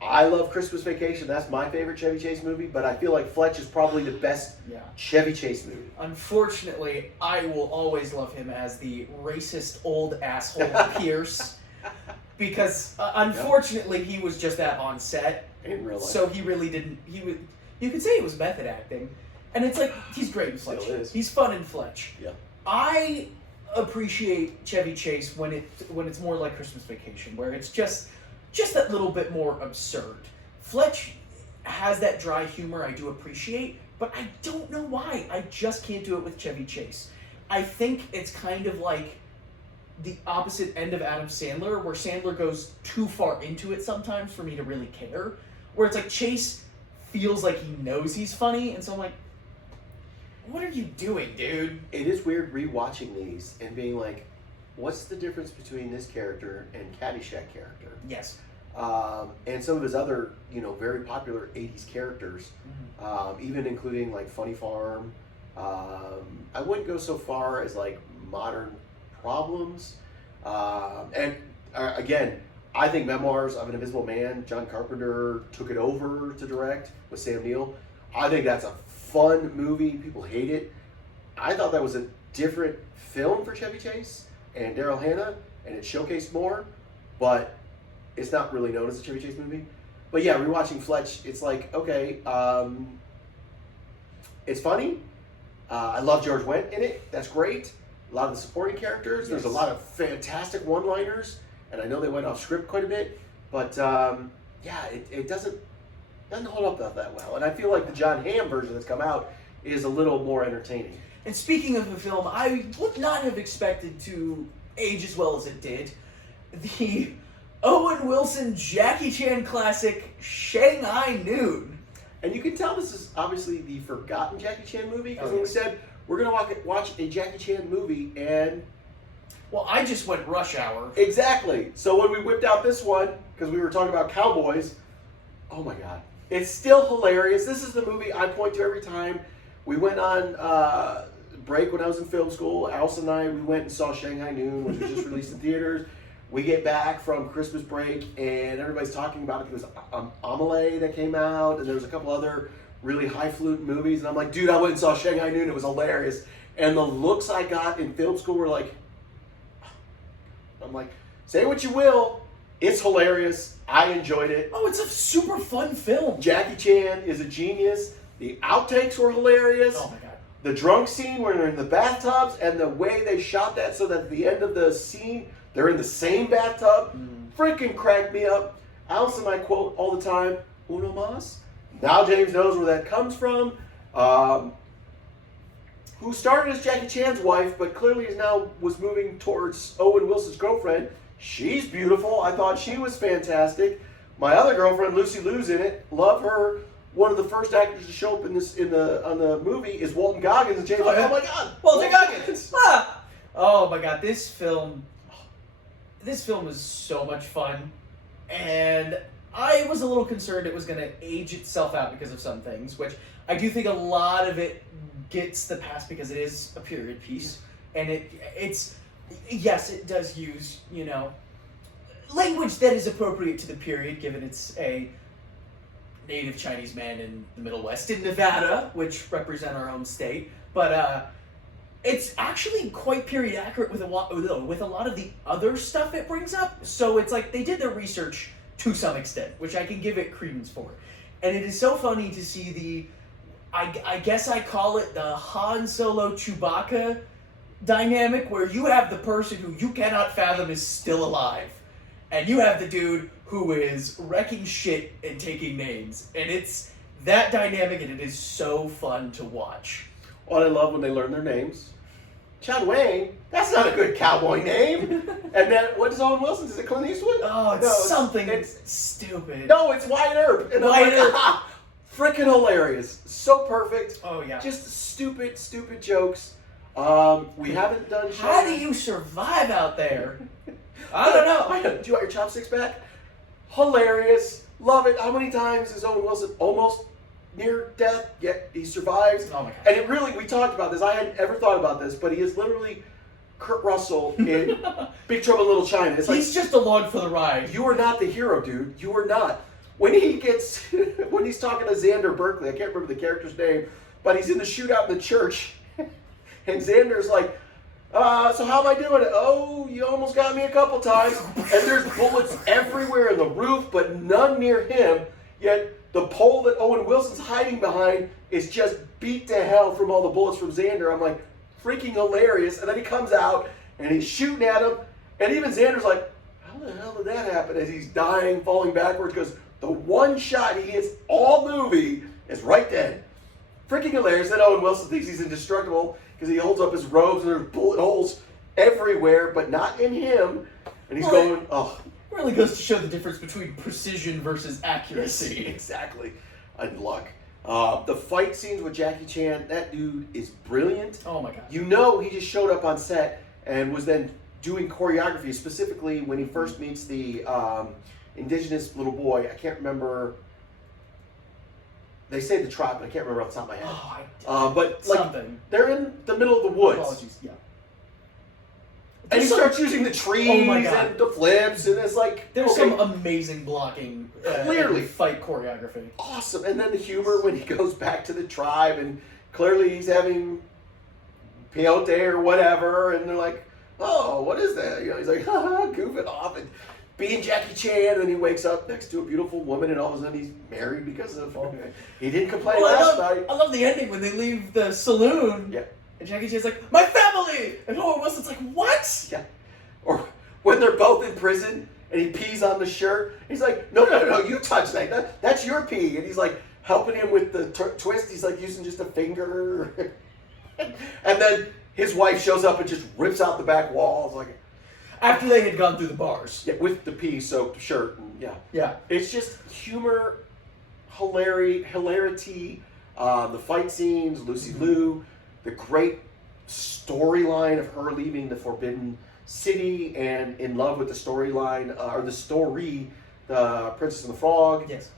I love Christmas Vacation. That's my favorite Chevy Chase movie, but I feel like Fletch is probably the best Chevy Chase movie. Unfortunately, I will always love him as the racist old asshole Pierce. Because unfortunately, he was just that on set. In real life. So he really didn't. You could say it was method acting, and it's like he's great in Fletch. He's fun in Fletch. Yeah. I appreciate Chevy Chase when it's more like Christmas Vacation, where it's just that little bit more absurd. Fletch has that dry humor I do appreciate, but I don't know why. I just can't do it with Chevy Chase. I think it's kind of like the opposite end of Adam Sandler, where Sandler goes too far into it sometimes for me to really care. Where it's like Chase feels like he knows he's funny, and so I'm like, what are you doing, dude? It is weird rewatching these and being like, what's the difference between this character and Caddyshack character? Yes. And some of his other, very popular 80s characters, even including like Funny Farm. I wouldn't go so far as like Modern Problems. Again, I think Memoirs of an Invisible Man, John Carpenter took it over to direct with Sam Neill. I think that's a fun movie. People hate it. I thought that was a different film for Chevy Chase and Daryl Hannah, and it showcased more, but it's not really known as a Chevy Chase movie. But yeah, rewatching Fletch, it's like, okay, it's funny. I love George Wendt in it. That's great. A lot of the supporting characters. Yes. There's a lot of fantastic one-liners, and I know they went off script quite a bit, but it doesn't hold up that well. And I feel like the John Hamm version that's come out is a little more entertaining. And speaking of a film I would not have expected to age as well as it did, the Owen Wilson Jackie Chan classic Shanghai Noon. And you can tell this is obviously the forgotten Jackie Chan movie, because when we said we're going to watch a Jackie Chan movie, and... Well, I just went Rush Hour. Exactly. So when we whipped out this one, because we were talking about cowboys, oh my God. It's still hilarious. This is the movie I point to every time. We went on break when I was in film school. Allison and I, we went and saw Shanghai Noon, which was just released in theaters. We get back from Christmas break, and everybody's talking about it. There was Amelie that came out, and there was a couple other really highfalutin movies. And I'm like, dude, I went and saw Shanghai Noon. It was hilarious. And the looks I got in film school were like, I'm like, say what you will. It's hilarious. I enjoyed it. Oh, it's a super fun film. Jackie Chan is a genius. The outtakes were hilarious. Oh my God. The drunk scene where they're in the bathtubs, and the way they shot that so that at the end of the scene, they're in the same bathtub, freaking cracked me up. Allison and I quote all the time, Uno mas. Now James knows where that comes from. Who started as Jackie Chan's wife, but clearly was moving towards Owen Wilson's girlfriend. She's beautiful. I thought she was fantastic. My other girlfriend, Lucy Liu's in it. Love her. One of the first actors to show up on the movie is Walton Goggins, and James oh my God, Walton Goggins! Ah! Oh my God, this film is so much fun, and I was a little concerned it was going to age itself out because of some things, which I do think a lot of it gets the pass because it is a period piece, and it's yes, it does use, language that is appropriate to the period, given it's a native Chinese man in the Middle West, in Nevada, which represent our home state, but it's actually quite period accurate with a lot of the other stuff it brings up. So it's like they did their research to some extent, which I can give it credence for. And it is so funny to see I guess I call it the Han Solo Chewbacca dynamic, where you have the person who you cannot fathom is still alive, and you have the dude who is wrecking shit and taking names. And it's that dynamic, and it is so fun to watch. Well, I love when they learn their names. Chad Wayne, that's not a good cowboy name. And then, what is Owen Wilson's? Is it Clint Eastwood? Oh, it's something stupid. No, it's Wyatt Earp. And Wyatt Earp. Freaking hilarious. So perfect. Oh, yeah. Just stupid jokes. We haven't done... How do you survive out there? I don't know. Do you want your chopsticks back? Hilarious. Love it. How many times is Owen Wilson almost near death, yet he survives? Oh my God. And it really, we talked about this. I hadn't ever thought about this, but he is literally Kurt Russell in Big Trouble in Little China. It's He's just along for the ride. You are not the hero, dude. You are not. When he gets, when he's talking to Xander Berkeley, I can't remember the character's name, but he's in the shootout in the church, and Xander's like, so how am I doing? Oh, you almost got me a couple times. And there's bullets everywhere in the roof, but none near him. Yet the pole that Owen Wilson's hiding behind is just beat to hell from all the bullets from Xander. I'm like, freaking hilarious. And then he comes out and he's shooting at him. And even Xander's like, how the hell did that happen? As he's dying, falling backwards, because the one shot he hits all movie is right dead. Freaking hilarious. Then Owen Wilson thinks he's indestructible because he holds up his robes and there's bullet holes everywhere, but not in him. And he's going, oh. It really goes to show the difference between precision versus accuracy. Exactly. And luck. The fight scenes with Jackie Chan, that dude is brilliant. Oh my God. You know he just showed up on set and was then doing choreography, specifically when he first meets the indigenous little boy. I can't remember. They say the tribe, but I can't remember off the top of my head. But like, something. They're in the middle of the woods. Apologies, yeah. And he starts using the trees and the flips, and it's like... There's some amazing blocking. Clearly. Fight choreography. Awesome. And then the humor when he goes back to the tribe, and clearly he's having peyote or whatever, and they're like, oh, what is that? You know, he's like, goofing off, and being Jackie Chan, and then he wakes up next to a beautiful woman, and all of a sudden he's married because of... He didn't complain last night. I love the ending when they leave the saloon. Yeah. And Jackie Chan's like, my family! And Owen Wilson's like, what? Yeah. Or when they're both in prison and he pees on the shirt, he's like, no, you touch that. That's your pee. And he's like helping him with the twist. He's like using just a finger. And then his wife shows up and just rips out the back walls. Like, after they had gone through the bars. Yeah, with the pee-soaked shirt. And yeah. It's just humor, hilarity, the fight scenes, Lucy Liu, the great storyline of her leaving the Forbidden City and in love with the storyline, or the story, the Princess and the Frog. Yes.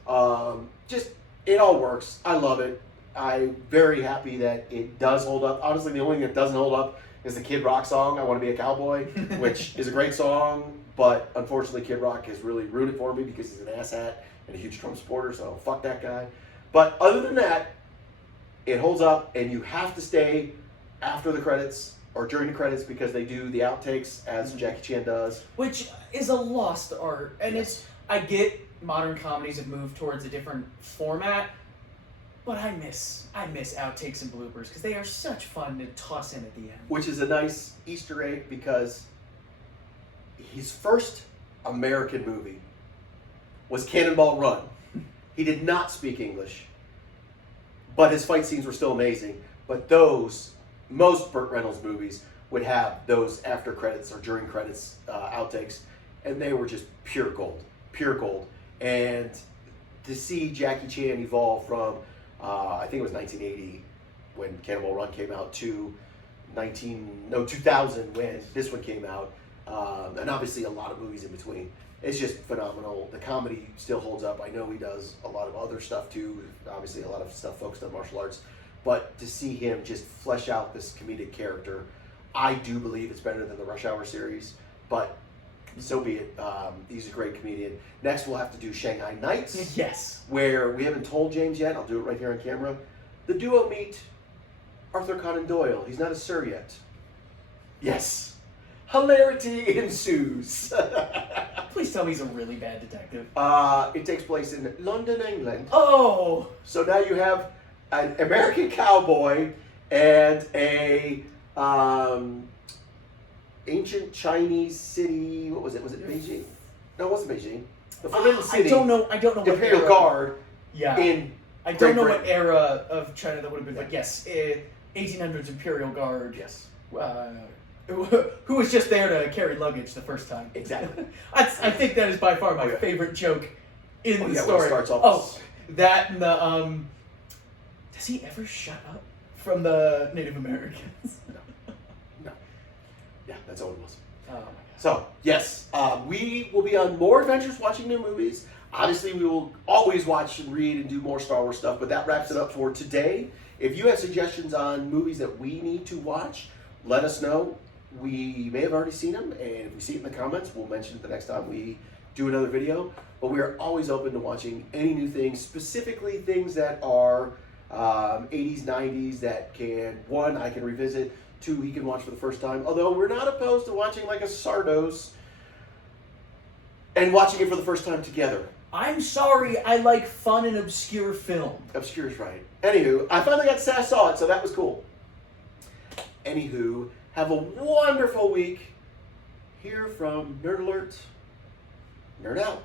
Just, it all works. I love it. I'm very happy that it does hold up. Honestly, the only thing that doesn't hold up is the Kid Rock song, I Want to Be a Cowboy, which is a great song, but unfortunately Kid Rock has really ruined it for me because he's an asshat and a huge Trump supporter, so fuck that guy. But other than that, it holds up, and you have to stay after the credits or during the credits because they do the outtakes as Jackie Chan does. Which is a lost art. And I get modern comedies have moved towards a different format, but I miss outtakes and bloopers because they are such fun to toss in at the end. Which is a nice Easter egg because his first American movie was Cannonball Run. He did not speak English, but his fight scenes were still amazing. But most Burt Reynolds movies would have those after credits or during credits outtakes, and they were just pure gold. And to see Jackie Chan evolve from, I think it was 1980 when Cannonball Run came out to 2000 when this one came out, and obviously a lot of movies in between. It's just phenomenal. The comedy still holds up. I know he does a lot of other stuff too. Obviously, a lot of stuff focused on martial arts. But to see him just flesh out this comedic character, I do believe it's better than the Rush Hour series. But so be it. He's a great comedian. Next, we'll have to do Shanghai Nights. Yes. Where we haven't told James yet. I'll do it right here on camera. The duo meet Arthur Conan Doyle. He's not a sir yet. Yes. Hilarity ensues. Please tell me he's a really bad detective. It takes place in London, England. Oh! So now you have an American cowboy and a ancient Chinese city. What was it? Was it Beijing? No, it wasn't Beijing. The Forbidden City. I don't know what Imperial era. Guard. Yeah. I don't know what era of China that would have been, but yes, 1800s Imperial Guard. Yes. Who was just there to carry luggage the first time. Exactly. I think that is by far my favorite joke in the story. When it starts off. That and the does he ever shut up from the Native Americans? No. Yeah, that's all it was. Oh my God. So, yes, we will be on more adventures watching new movies. Obviously, we will always watch and read and do more Star Wars stuff, but that wraps it up for today. If you have suggestions on movies that we need to watch, let us know. We may have already seen them, and if we see it in the comments, we'll mention it the next time we do another video. But we are always open to watching any new things, specifically things that are 80s, 90s that I can revisit, 2, he can watch for the first time. Although we're not opposed to watching like a Sardos and watching it for the first time together. I'm sorry, I like fun and obscure film. Obscure is right. Anywho, I finally saw it, so that was cool. Anywho, have a wonderful week. Here from Nerd Alert, Nerd Out.